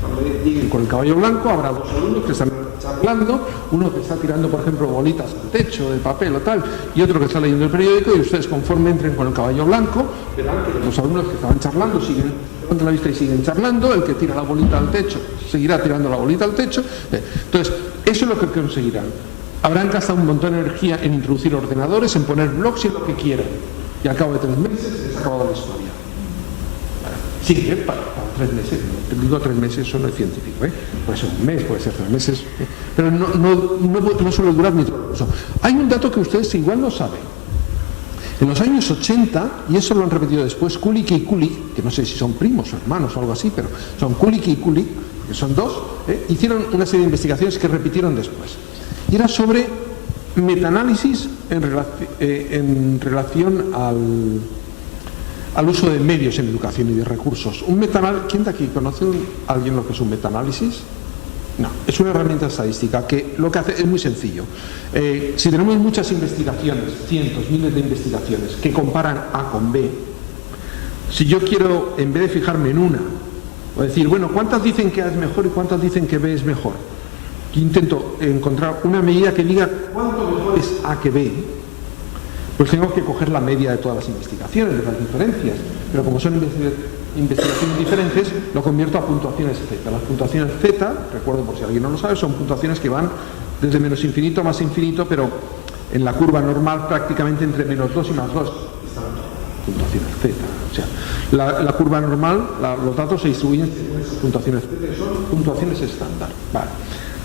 cuando lleguen con el caballo blanco, habrá dos alumnos que están charlando, uno que está tirando, por ejemplo, bolitas al techo de papel o tal, y otro que está leyendo el periódico, y ustedes conforme entren con el caballo blanco, verán que los alumnos que estaban charlando siguen levantan la vista y siguen charlando, el que tira la bolita al techo seguirá tirando la bolita al techo. Entonces, eso es lo que conseguirán. Habrán gastado un montón de energía en introducir ordenadores, en poner blogs y lo que quieran, y al cabo de 3 meses se ha acabado la historia. Sí, para 3 meses, no, digo 3 meses, eso no es científico, puede ser un mes, puede ser 3 meses, pero no suele durar ni todo eso. Hay un dato que ustedes igual no saben. En los años 80, y eso lo han repetido después, Kulik y Kulik, que no sé si son primos o hermanos o algo así, pero son Kulik y Kulik, que son dos, hicieron una serie de investigaciones que repitieron después. Y era sobre metaanálisis en relación al uso de medios en educación y de recursos. ¿Quién de aquí conoce alguien lo que es un metaanálisis? No, es una herramienta estadística que lo que hace es muy sencillo. Si tenemos muchas investigaciones, cientos, miles de investigaciones que comparan A con B, si yo quiero, en vez de fijarme en una, o decir, bueno, ¿cuántas dicen que A es mejor y cuántas dicen que B es mejor? Yo intento encontrar una medida que diga cuánto mejor es A que B. pues tengo que coger la media de todas las investigaciones, de las diferencias, pero como son investigaciones diferentes, lo convierto a puntuaciones Z. Las puntuaciones Z, recuerdo por si alguien no lo sabe, son puntuaciones que van desde menos infinito a más infinito, pero en la curva normal prácticamente entre menos 2 y más 2. Puntuaciones Z. O sea, la curva normal, los datos se distribuyen en puntuaciones Z, son puntuaciones estándar. Vale.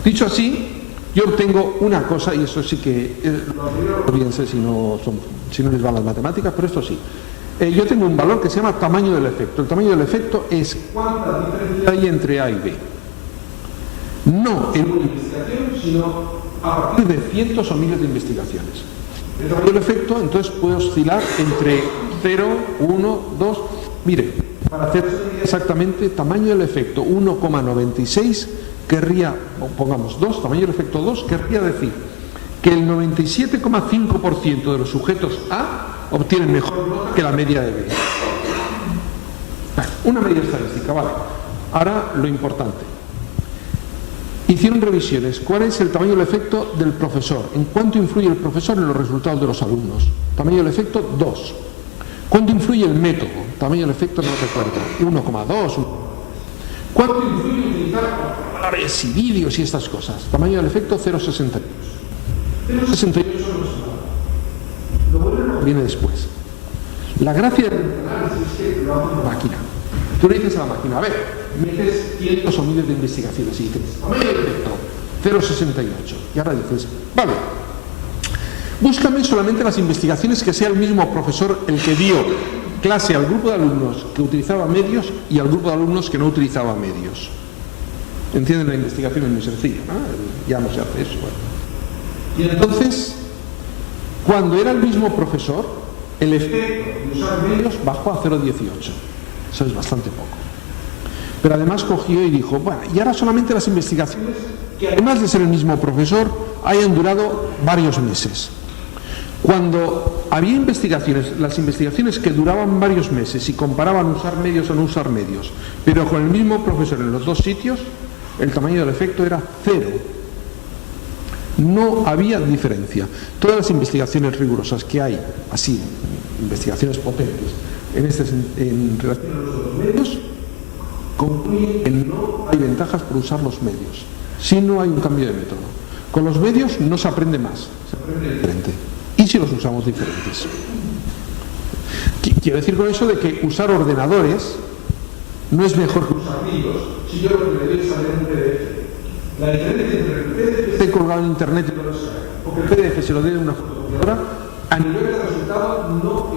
Dicho así, yo obtengo una cosa, y eso sí que, olvídense si no les van las matemáticas, pero esto sí. Yo tengo un valor que se llama tamaño del efecto. El tamaño del efecto es cuánta diferencia hay entre A y B. No en una investigación, sino a partir de cientos o miles de investigaciones. El tamaño del efecto, entonces, puede oscilar entre 0, 1, 2... Mire, para hacer exactamente, tamaño del efecto 1,96 querría, pongamos 2, tamaño del efecto 2, querría decir que el 97,5% de los sujetos A obtienen mejor nota que la media de B. Una media estadística, vale. Ahora lo importante. Hicieron revisiones. ¿Cuál es el tamaño del efecto del profesor? ¿En cuánto influye el profesor en los resultados de los alumnos? Tamaño del efecto 2. ¿Cuánto influye el método? Tamaño del efecto no recuerdo. 1,2. ¿Cuánto influye utilizar computadores y vídeos y estas cosas? Tamaño del efecto 0,68. 0,68 lo bueno viene después. La gracia del análisis es que lo hace una máquina. Tú le dices a la máquina, a ver, metes cientos o miles de investigaciones y dices, tamaño del efecto 0,68. Y ahora dices, vale, búscame solamente las investigaciones que sea el mismo profesor el que dio clase al grupo de alumnos que utilizaba medios y al grupo de alumnos que no utilizaba medios. ¿Entienden? La investigación es muy sencilla, ¿no? Ya no se hace eso. Bueno. Y entonces, cuando era el mismo profesor, el efecto de usar medios bajó a 0,18. Eso es bastante poco. Pero además cogió y dijo, bueno, y ahora solamente las investigaciones que además de ser el mismo profesor hayan durado varios meses. Cuando había investigaciones, las investigaciones que duraban varios meses y comparaban usar medios o no usar medios, pero con el mismo profesor en los dos sitios, el tamaño del efecto era 0. No había diferencia. Todas las investigaciones rigurosas que hay, así, investigaciones potentes, en relación a los medios, concluyen que no hay ventajas por usar los medios, si no hay un cambio de método. Con los medios no se aprende más, se aprende diferente. Y si los usamos diferentes. Quiero decir con eso de que usar ordenadores no es mejor que usar libros, si yo lo que le doy es saber un PDF. La diferencia entre el PDF que esté colgado en internet y no lo sabe, o que el PDF se lo dé de una fotocopiadora, a nivel de resultado no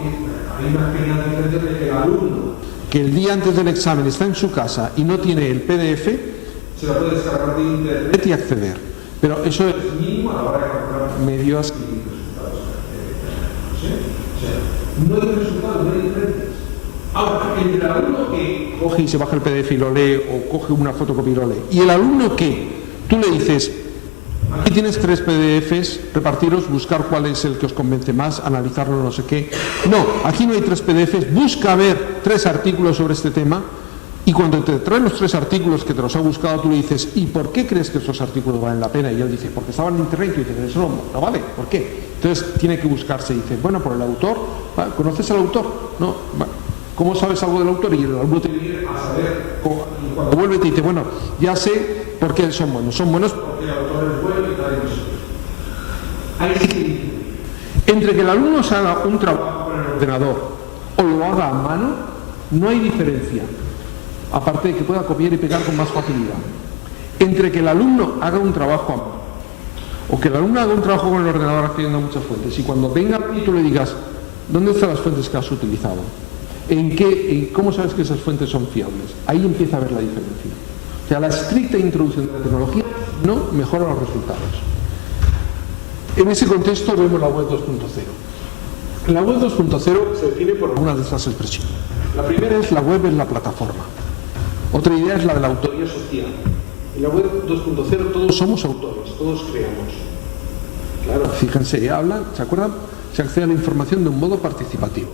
hay una pequeña diferencia de que el alumno que el día antes del examen está en su casa y no tiene el PDF, se lo puede descargar de internet y acceder. Pero eso es mínimo a la hora de calcular medios y resultados. O sea, no hay resultados, no hay diferencias. Ahora, entre el alumno que coge y se baja el PDF y lo lee, o coge una fotocopia y lo lee, y el alumno que tú le dices, aquí tienes 3 PDFs, repartiros, buscar cuál es el que os convence más, analizarlo, no sé qué. No, aquí no hay 3 PDFs, busca ver 3 artículos sobre este tema, y cuando te traen los 3 artículos que te los ha buscado, tú le dices, ¿y por qué crees que esos artículos valen la pena? Y él dice, porque estaban en internet, y tú dices, eso no vale, ¿por qué? Entonces tiene que buscarse y dice, bueno, por el autor, ¿conoces al autor? No, ¿cómo sabes algo del autor? Y el alumno te viene a saber, y cuando vuelve te dice, bueno, ya sé por qué son buenos porque el autor es bueno y tal y no sé. Ahí sí. Entre que el alumno se haga un trabajo con el ordenador o lo haga a mano, no hay diferencia, aparte de que pueda copiar y pegar con más facilidad. Entre que el alumno haga un trabajo a mano o que el alumno haga un trabajo con el ordenador accediendo a muchas fuentes, y cuando venga y tú le digas, ¿dónde están las fuentes que has utilizado? ¿Cómo sabes que esas fuentes son fiables? Ahí empieza a haber la diferencia. O sea, la estricta introducción de la tecnología no mejora los resultados. En ese contexto vemos la web 2.0. La web 2.0 se define por algunas de estas expresiones. La primera es la web en la plataforma. Otra idea es la de la autoría social. En la web 2.0 todos somos autores, todos creamos. Claro, fíjense, ¿se acuerdan? Se accede a la información de un modo participativo.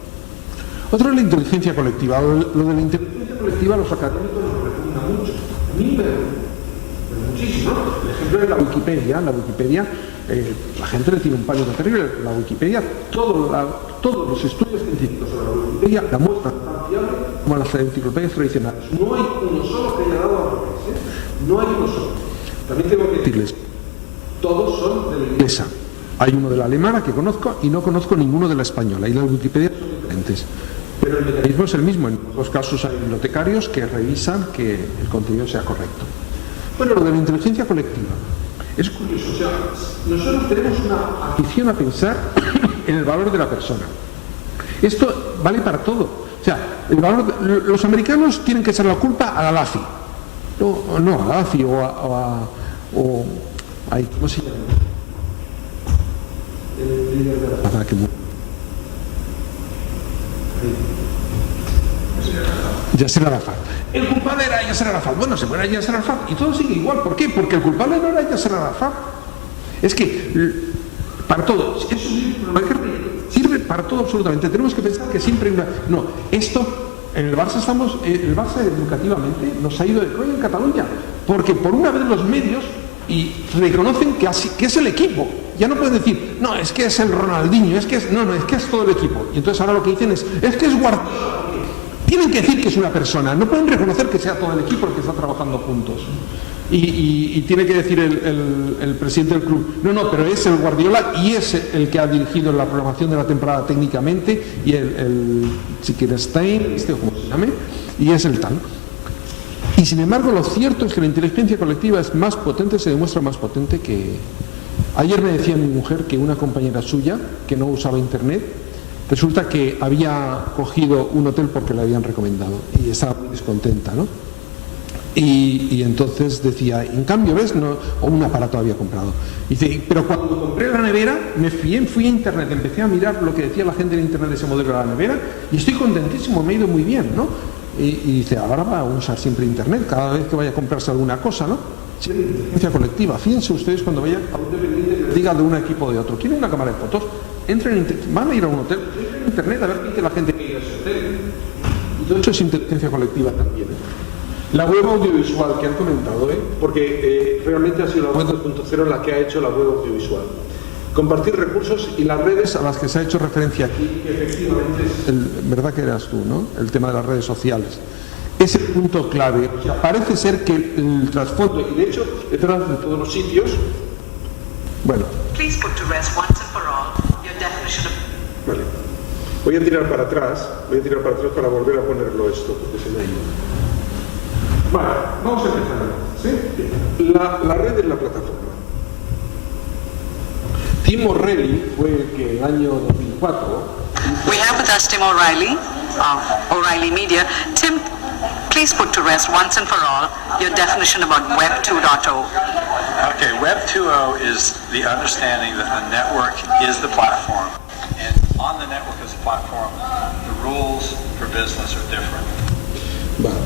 Otro es la inteligencia colectiva. Lo de la inteligencia colectiva los académicos nos repugna mucho. A mí pero muchísimo. El ejemplo es la Wikipedia. La Wikipedia la gente le tiene un pánico terrible. La Wikipedia, todos los estudios científicos sobre la Wikipedia la muestran tan fiable como las enciclopedias tradicionales. No hay uno solo que haya dado al revés, ¿eh? No hay uno solo. También tengo que decirles, todos son de la inglesa. Hay uno de la alemana que conozco y no conozco ninguno de la española, y las Wikipedia son diferentes. Pero el mecanismo es el mismo. En los casos hay bibliotecarios que revisan que el contenido sea correcto. Bueno, lo de la inteligencia colectiva es curioso. O sea, nosotros tenemos una afición a pensar en el valor de la persona. Esto vale para todo. O sea, los americanos tienen que echar la culpa a la LACI. No, a la LACI o ¿cómo se llama? El líder de la LACI que murió. Yasser Arafat. El culpable era Yasser Arafat. Bueno, se muere Yasser Arafat y todo sigue igual. ¿Por qué? Porque el culpable no era Yasser Arafat. Es que para todo, eso sirve para todo absolutamente. Tenemos que pensar que siempre hay una... No, esto en el Barça el Barça educativamente nos ha ido de coña en Cataluña, porque por una vez los medios reconocen que es el equipo. Ya no pueden decir, no, es que es el Ronaldinho, es que es todo el equipo. Y entonces ahora lo que dicen es que es Guardiola. Tienen que decir que es una persona, no pueden reconocer que sea todo el equipo el que está trabajando juntos. Y tiene que decir el presidente del club, no, pero es el Guardiola y es el que ha dirigido la programación de la temporada técnicamente, y si quieres Stein, o como se llame, y es el tal. Y sin embargo, lo cierto es que la inteligencia colectiva es más potente, se demuestra más potente que... Ayer me decía mi mujer que una compañera suya, que no usaba internet, resulta que había cogido un hotel porque le habían recomendado y estaba muy descontenta, ¿no? Y entonces decía, en cambio, ¿ves? No, o un aparato había comprado. Dice, pero cuando compré la nevera, fui a internet, empecé a mirar lo que decía la gente en internet de ese modelo de la nevera y estoy contentísimo, me ha ido muy bien, ¿no? Y dice, ahora va a usar siempre internet cada vez que vaya a comprarse alguna cosa, ¿no? Sí, inteligencia colectiva. Fíjense ustedes cuando vayan a un dependiente que les diga de un equipo o de otro, ¿quieren una cámara de fotos? Van a ir a un hotel, entren en internet a ver qué dice la gente que ir a ese hotel. Y todo eso es inteligencia colectiva también, ¿eh? La web audiovisual que han comentado, porque realmente ha sido la web 2.0 la que ha hecho la web audiovisual. Compartir recursos y las redes a las que se ha hecho referencia aquí, que efectivamente es verdad que eras tú, ¿no? El tema de las redes sociales. Es el punto clave. O sea, parece ser que el trasfondo, y de hecho, detrás de todos los sitios, bueno. Vale. Voy a tirar para atrás para volver a ponerlo esto, porque se me ha ido. Vale, vamos a empezar. ¿Sí? La red es la plataforma. Tim O'Reilly fue el que en el año 2004... We have with us Tim O'Reilly of O'Reilly Media. Tim, please put to rest once and for all your definition about Web 2.0. Okay, Web 2.0 is the understanding that the network is the platform. And on the network as a platform, the rules for business are different. Vale.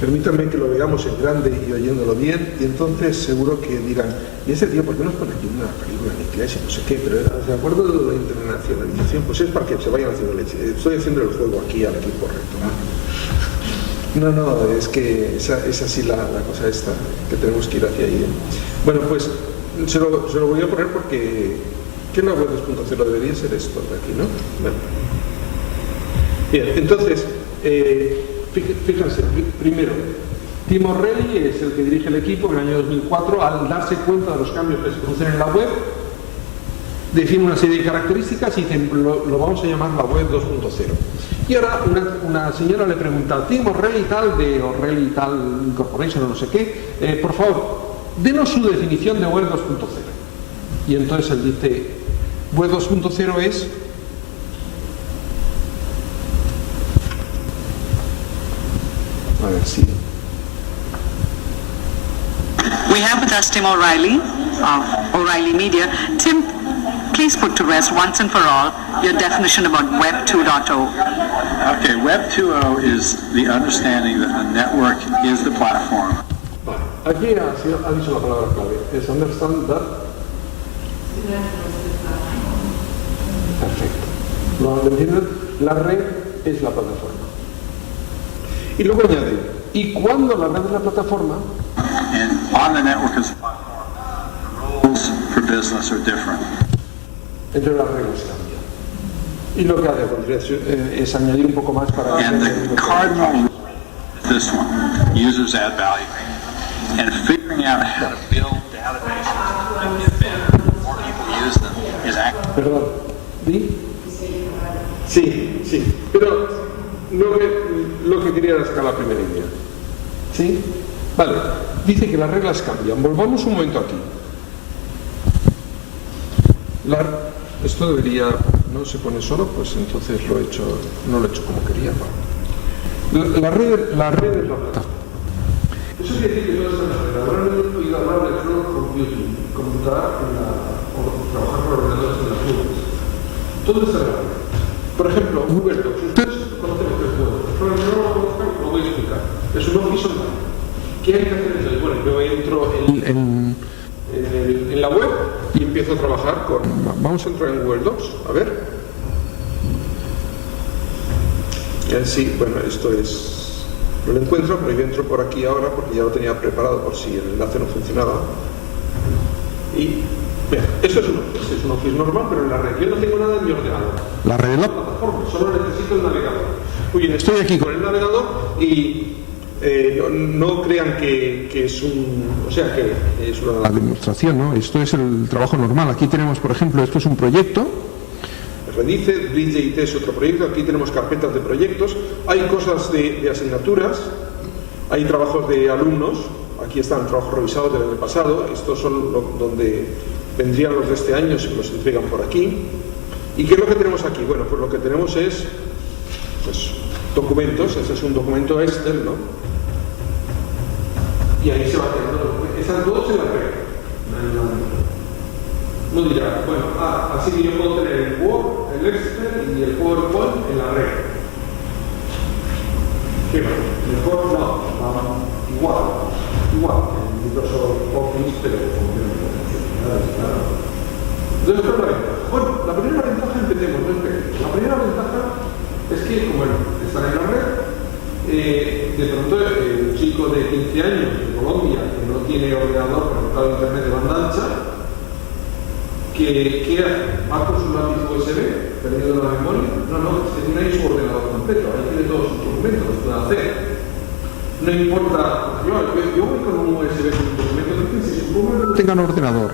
Permítanme que lo veamos en grande y oyéndolo bien, y entonces seguro que dirán, ¿y ese tío por qué nos pone aquí una película en inglés y no sé qué? Pero de acuerdo de la internacionalización, pues es para que se vayan haciendo leche. Estoy haciendo el juego aquí al equipo correcto, ¿no? No, es que es así la cosa esta, que tenemos que ir hacia ahí. Bueno, pues se lo voy a poner porque ¿qué es la web 2.0? Debería ser esto de aquí, ¿no? Bueno. Bien, entonces, fíjense, primero, Tim O'Reilly es el que dirige el equipo en el año 2004, al darse cuenta de los cambios que se producen en la web, define una serie de características y dice, lo vamos a llamar la web 2.0. Y ahora una señora le pregunta a Tim O'Reilly tal, de O'Reilly tal Incorporation o no sé qué, por favor, denos su definición de web 2.0. Y entonces él dice, web 2.0 es... A ver si... We have with us Tim O'Reilly of O'Reilly Media. Tim, please put to rest once and for all your definition about Web 2.0. Okay, Web 2.0 is the understanding that the network is the platform. Vale, aquí ha dicho la palabra clave, es understand that. Perfecto. ¿Lo entienden? La red es la plataforma. Y luego añade, y cuando la red es la plataforma, And on the network as a platform, the rules business are different. Entonces las reglas cambian. Y lo que hace a continuación es añadir un poco más para... And the cardinal rule is this one, users add value. And figuring out how to build databases that get better, the more people use them, is actually... Perdón, ¿di? Sí, sí, pero lo que quería era sacar la primera idea. ¿Sí? Vale, dice que las reglas cambian. Volvamos un momento aquí. Esto debería, no se pone solo, pues entonces no lo he hecho como quería. La red es la plataforma. Eso quiere decir que todas estas redes, ahora no he oído hablar de cloud computing, computar o trabajar con ordenadores en las nubes. Todo está en la red. Por ejemplo, Google Docs. Ustedes conocen lo que es Google Docs, pero no lo conozcan, lo voy a explicar. Es un Office online. ¿Qué hay que hacer? Bueno, yo entro en la web y empiezo a trabajar con... Vamos a entrar en Google Docs, a ver. Sí, bueno, esto es... No lo encuentro, pero yo entro por aquí ahora porque ya lo tenía preparado por si el enlace no funcionaba. Y... Mira, esto es un Office normal, pero en la red. Yo no tengo nada en mi ordenador. La red es la plataforma, solo necesito el navegador. Muy bien, estoy aquí con el navegador y... no crean que es o sea, que es una demostración, ¿no? Esto es el trabajo normal. Aquí tenemos, por ejemplo, esto es un proyecto. Redice, BridgeIT es otro proyecto. Aquí tenemos carpetas de proyectos. Hay cosas de asignaturas. Hay trabajos de alumnos. Aquí están trabajos revisados del año pasado. Estos son donde vendrían los de este año, se los entregan por aquí. ¿Y qué es lo que tenemos aquí? Bueno, pues lo que tenemos es pues, documentos. Este es un documento Excel, ¿no? Y ahí se va quedando los documentos. Están todos en la red. No dirá, bueno, así que yo puedo tener el Word, el Excel y el PowerPoint en la red. ¿Qué más? Mejor no, igual, en Microsoft Office, pero con menos funcionalidades, claro. Entonces, ¿cuál es la ventaja? Bueno, la primera ventaja empecemos, no esperemos. La primera ventaja es que, como están en la red, de pronto un chico de 15 años de Colombia que no tiene ordenador conectado a internet de banda ancha, ¿qué hace? ¿Va con su lápiz USB perdiendo la memoria? No, tiene ahí su ordenador completo, ahí tiene todos sus documentos, los puede hacer. No importa, yo voy con un USB con un documento, si su no tengan ordenador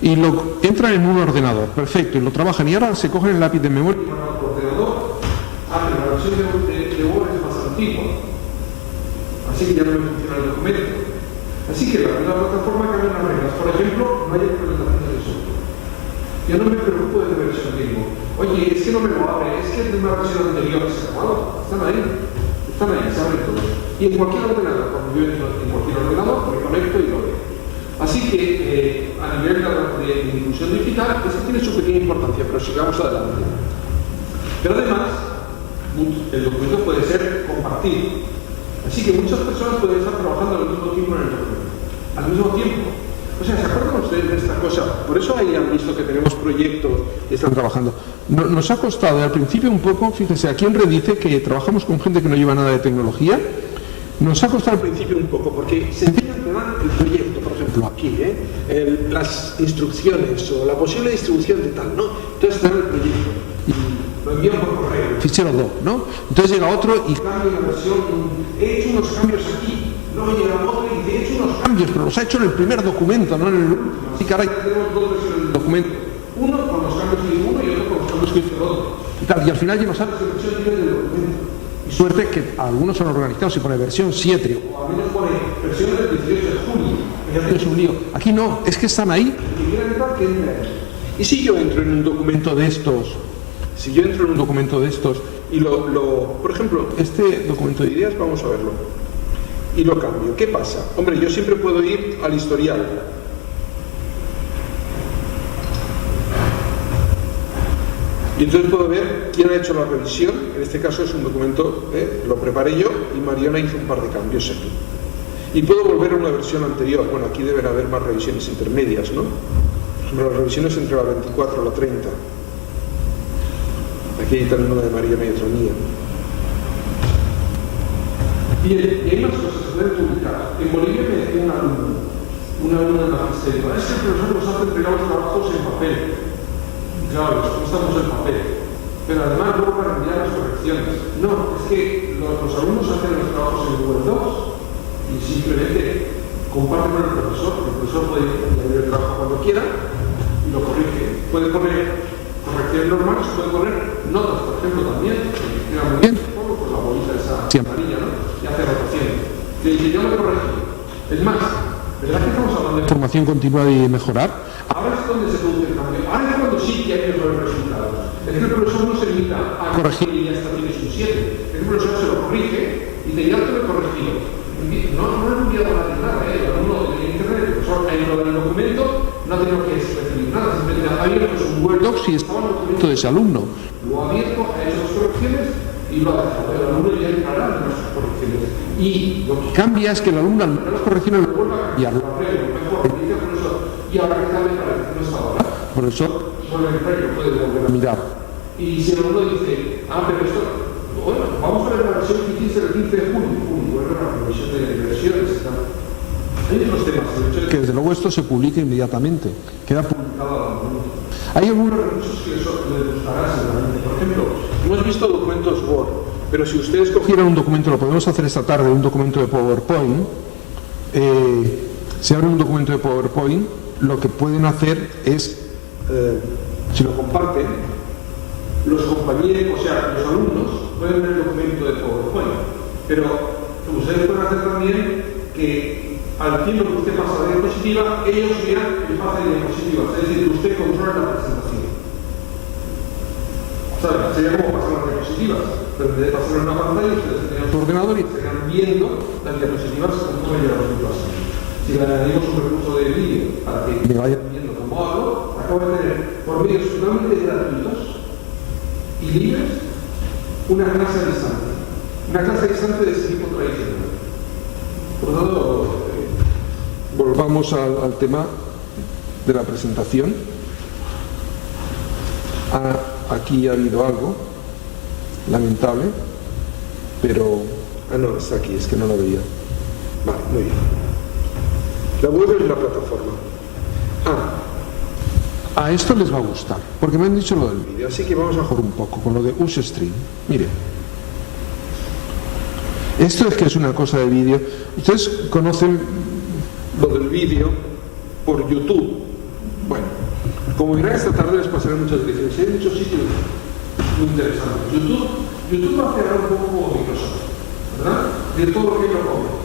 y lo entran en un ordenador, perfecto, y lo trabajan y ahora se cogen el lápiz de memoria y van al ordenador, pero la versión de Word es más antigua, así que ya no me funciona el documento. Así que la plataforma cambia las reglas. Por ejemplo, no hay implementaciones de software. Yo no me preocupo de qué versión tengo. Oye, es que no me lo abre, es que es de una versión anterior se ha acabado. Están ahí, se abren todos. Y en cualquier ordenador, cuando yo entro en cualquier ordenador, me conecto y lo veo. Así que a nivel de inclusión digital, eso tiene su pequeña importancia, pero sigamos adelante. Pero además, el documento puede ser compartido. Así que muchas personas pueden estar trabajando al mismo tiempo en el documento. Al mismo tiempo. O sea, ¿se acuerdan ustedes de esta cosa? Por eso ahí han visto que tenemos proyectos y están trabajando. Nos ha costado al principio un poco, fíjense, aquí en Redice, que trabajamos con gente que no lleva nada de tecnología, nos ha costado al principio un poco, porque se enseñan te dan el proyecto, por ejemplo, aquí, las instrucciones o la posible distribución de tal, ¿no? Entonces te dan el proyecto y lo envían por correo, fichero doc, ¿no? Entonces llega otro y cambia la versión, he hecho unos cambios aquí, luego llega otro y he hecho unos cambios, pero los ha hecho en el primer documento, no en el último. Así que ahora tenemos dos versiones del documento, uno con los cambios que hizo uno y otro con los cambios que hizo el otro. Y al final ya no sabes qué versión tiene del documento. Y suerte que algunos son organizados y pone versión 7 o al menos pone versión del 18 de junio. Y es un lío. Aquí no, es que están ahí. Y quieran entrar, que entren. Y si yo entro en un documento de estos, y por ejemplo, este documento de ideas, vamos a verlo, y lo cambio, ¿qué pasa? Hombre, yo siempre puedo ir al historial. Y entonces puedo ver quién ha hecho la revisión. En este caso es un documento, lo preparé yo y Mariana hizo un par de cambios aquí. Y puedo volver a una versión anterior. Bueno, aquí deben haber más revisiones intermedias, ¿no? Por ejemplo, las revisiones entre la 24 y la 30. Aquí hay también una de Mariana y otra mía. Bien, y hay más cosas que se pueden publicar. En Bolivia me decía un alumno, una alumna de magisterio, es que el profesor nos hace entregar los trabajos en papel. Y claro, les cuesta mucho el papel. Pero además luego para enviar las correcciones. No, es que los alumnos hacen los trabajos en Google Docs y simplemente comparten con el profesor puede añadir el trabajo cuando quiera y lo corrige. Puede poner correcciones normales, puede poner notas, por ejemplo, también, que queda muy bien, pues la bolita esa amarilla, ¿no? Y hace rotaciones. Le dice, yo lo corregí. Es más, ¿verdad que estamos hablando de formación continua y mejorar? Ahora es donde se produce el cambio. Ahora es cuando sí que hay mejores resultados. Es que el profesor no se limita a corregir y ya está, tienes un 7. El profesor se lo corrige y te ya te lo he corregido. No he enviado nada, el alumno de internet, el profesor ha entrado en el documento, no ha tenido que recibir nada, simplemente ha abierto un Word Doc si estaba en el documento de ese alumno. Lo ha abierto, ha hecho las correcciones y lo ha dejado. El alumno ya entrará en las correcciones. Y lo que cambia es que el alumno al ver las correcciones lo vuelve a cambiar. Lo arregla, mejor, le dice al profesor, y ahora que sabe para que no está ahora. Por eso, vuelve a entrar y lo puede volver a mirar. Y si el alumno dice, pero esto, bueno, vamos a ver la versión que hiciste el 15 de junio, vuelve a la revisión de versiones y tal. Hay otros temas, el hecho de que desde luego esto se publica inmediatamente, queda publicado al momento. Hay algunos recursos que les gustará seguramente. Por ejemplo, hemos visto documentos Word, pero si ustedes cogieran un documento, lo podemos hacer esta tarde, un documento de PowerPoint, se abre un documento de PowerPoint, lo que pueden hacer es, si lo comparten, los compañeros, o sea, los alumnos pueden ver el documento de PowerPoint, pero ustedes pueden hacer también que al tiempo que usted pasa de diapositiva, ellos vean que pasa de diapositivas, es decir, que usted controla la presentación. ¿Sabes? Sería como pasar las diapositivas, pero en vez de pasar en una pantalla, ustedes tenían su ordenador y estarían viendo las diapositivas conforme llevamos en clase. Si le añadimos un recurso de vídeo para que me vayan viendo cómo hablo, acabo de tener por medios totalmente gratuitos y libres una clase a distancia. Una clase a distancia de ese tipo tradicional. Por lo tanto, volvamos al tema de la presentación. Aquí ha habido algo lamentable, pero... no, está aquí, es que no lo veía. Vale, muy bien. La web es la plataforma. A esto les va a gustar, porque me han dicho lo del vídeo, así que vamos a jugar un poco con lo de Ustream. Miren, esto es que es una cosa de vídeo. Ustedes conocen lo del vídeo por YouTube. Bueno, como verán esta tarde les pasaré muchas direcciones. Hay muchos sitios muy interesantes. YouTube va a cerrar un poco como Microsoft, ¿verdad? De todo lo que lo come.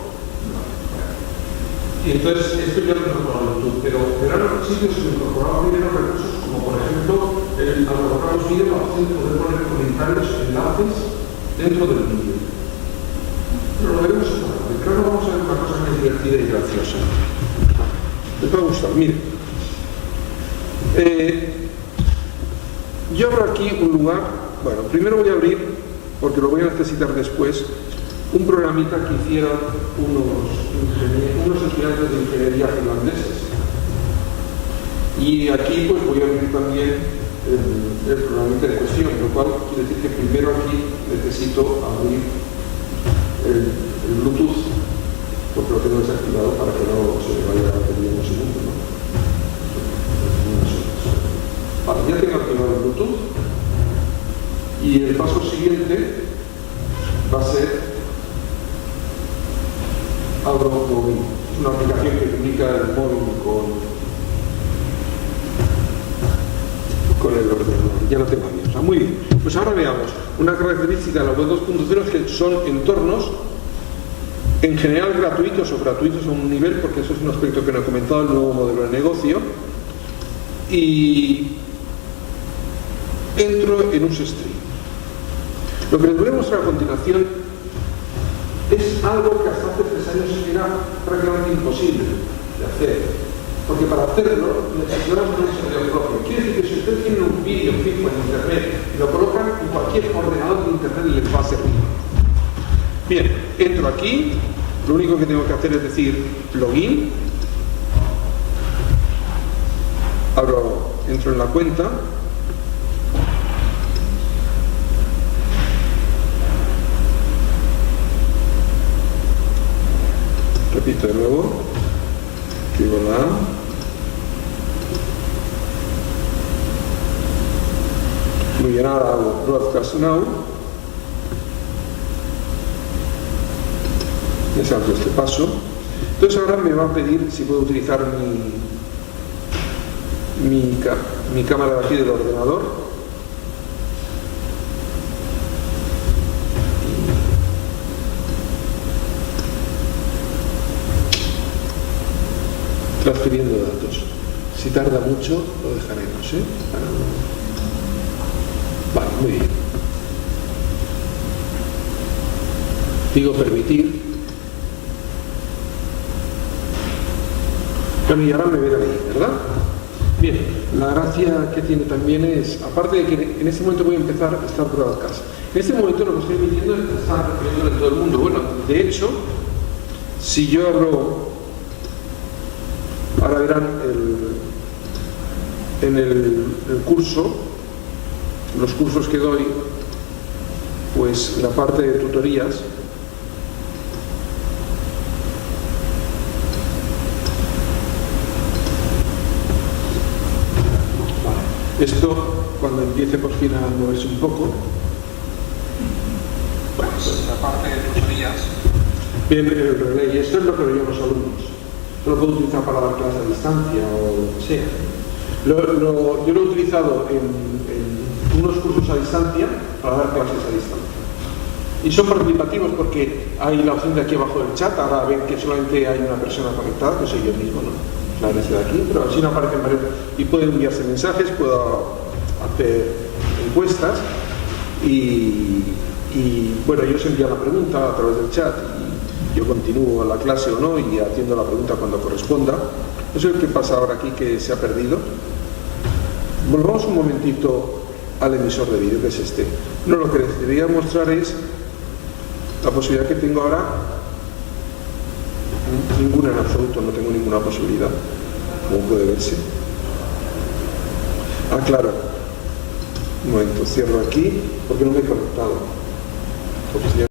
Y entonces esto ya lo he incorporado a YouTube, pero verán los sitios que he incorporado primero recursos como por ejemplo al colocar los vídeos la opción de poder poner comentarios, enlaces dentro del vídeo. Pero lo veremos esta tarde. Creo que vamos a ver una cosa más divertida y graciosa. Les va a gustar, miren. Yo abro aquí un lugar, bueno, primero voy a abrir, porque lo voy a necesitar después, un programita que hicieron unos estudiantes de ingeniería finlandeses. Y aquí pues voy a abrir también el programita en cuestión, lo cual quiere decir que primero aquí necesito abrir el Bluetooth, porque lo tengo desactivado para que no se me vaya a pedir un segundo, ¿no? Vale, ya tengo activado el Bluetooth y el paso siguiente va a ser abro móvil, es una aplicación que comunica el móvil con el ordenador, ya lo tengo abierto. Muy bien, pues ahora veamos una característica de la web 2.0 es que son entornos en general gratuitos o gratuitos a un nivel, porque eso es un aspecto que no he comentado, el nuevo modelo de negocio, y entro en Ustream. Lo que les voy a mostrar a continuación es algo que hasta hace 3 años era prácticamente imposible de hacer, porque para hacerlo necesitamos un servidor propio. Quiere decir que si ustedes tienen un vídeo fijo en internet y lo colocan en cualquier ordenador de internet les va a servir. Bien, entro aquí, lo único que tengo que hacer es decir login, entro en la cuenta, repito de nuevo, Y voilà. Muy bien, ahora hago Broadcast Now. Me salto este paso. Entonces ahora me va a pedir si puedo utilizar mi cámara de aquí del ordenador. Transfiriendo datos. Si tarda mucho, lo dejaremos, ¿eh? Vale, muy bien. Digo permitir. Bueno, y ahora me ven ahí, ¿verdad? Bien, la gracia que tiene también es, aparte de que en este momento voy a empezar a estar broadcast. En este momento lo que estoy emitiendo es que está recibiendo en todo el mundo. Bueno, de hecho, si yo abro, ahora verán en el curso, los cursos que doy, pues la parte de tutorías, esto, cuando empiece por fin a moverse un poco, bueno, Pues la parte de tutorías. bien, el relay, esto es lo que veían los alumnos. Esto lo puedo utilizar para dar clases a distancia o lo que sea. Yo lo he utilizado en unos cursos a distancia para dar clases a distancia. Y son participativos porque hay la opción de aquí abajo del chat. Ahora ven que solamente hay una persona conectada, que soy yo mismo, ¿no? La de aquí, pero así no aparecen varios. Y pueden enviarse mensajes, puedo hacer encuestas y bueno, ellos envían la pregunta a través del chat y yo continúo la clase o no y atiendo la pregunta cuando corresponda. Eso es lo que pasa ahora aquí, que se ha perdido. Volvamos un momentito al emisor de vídeo, que es este. No, lo que les quería mostrar es la posibilidad que tengo ahora. Ninguna en absoluto, no tengo ninguna posibilidad, como puede verse. Ah, claro. Un momento, cierro aquí porque no me he conectado.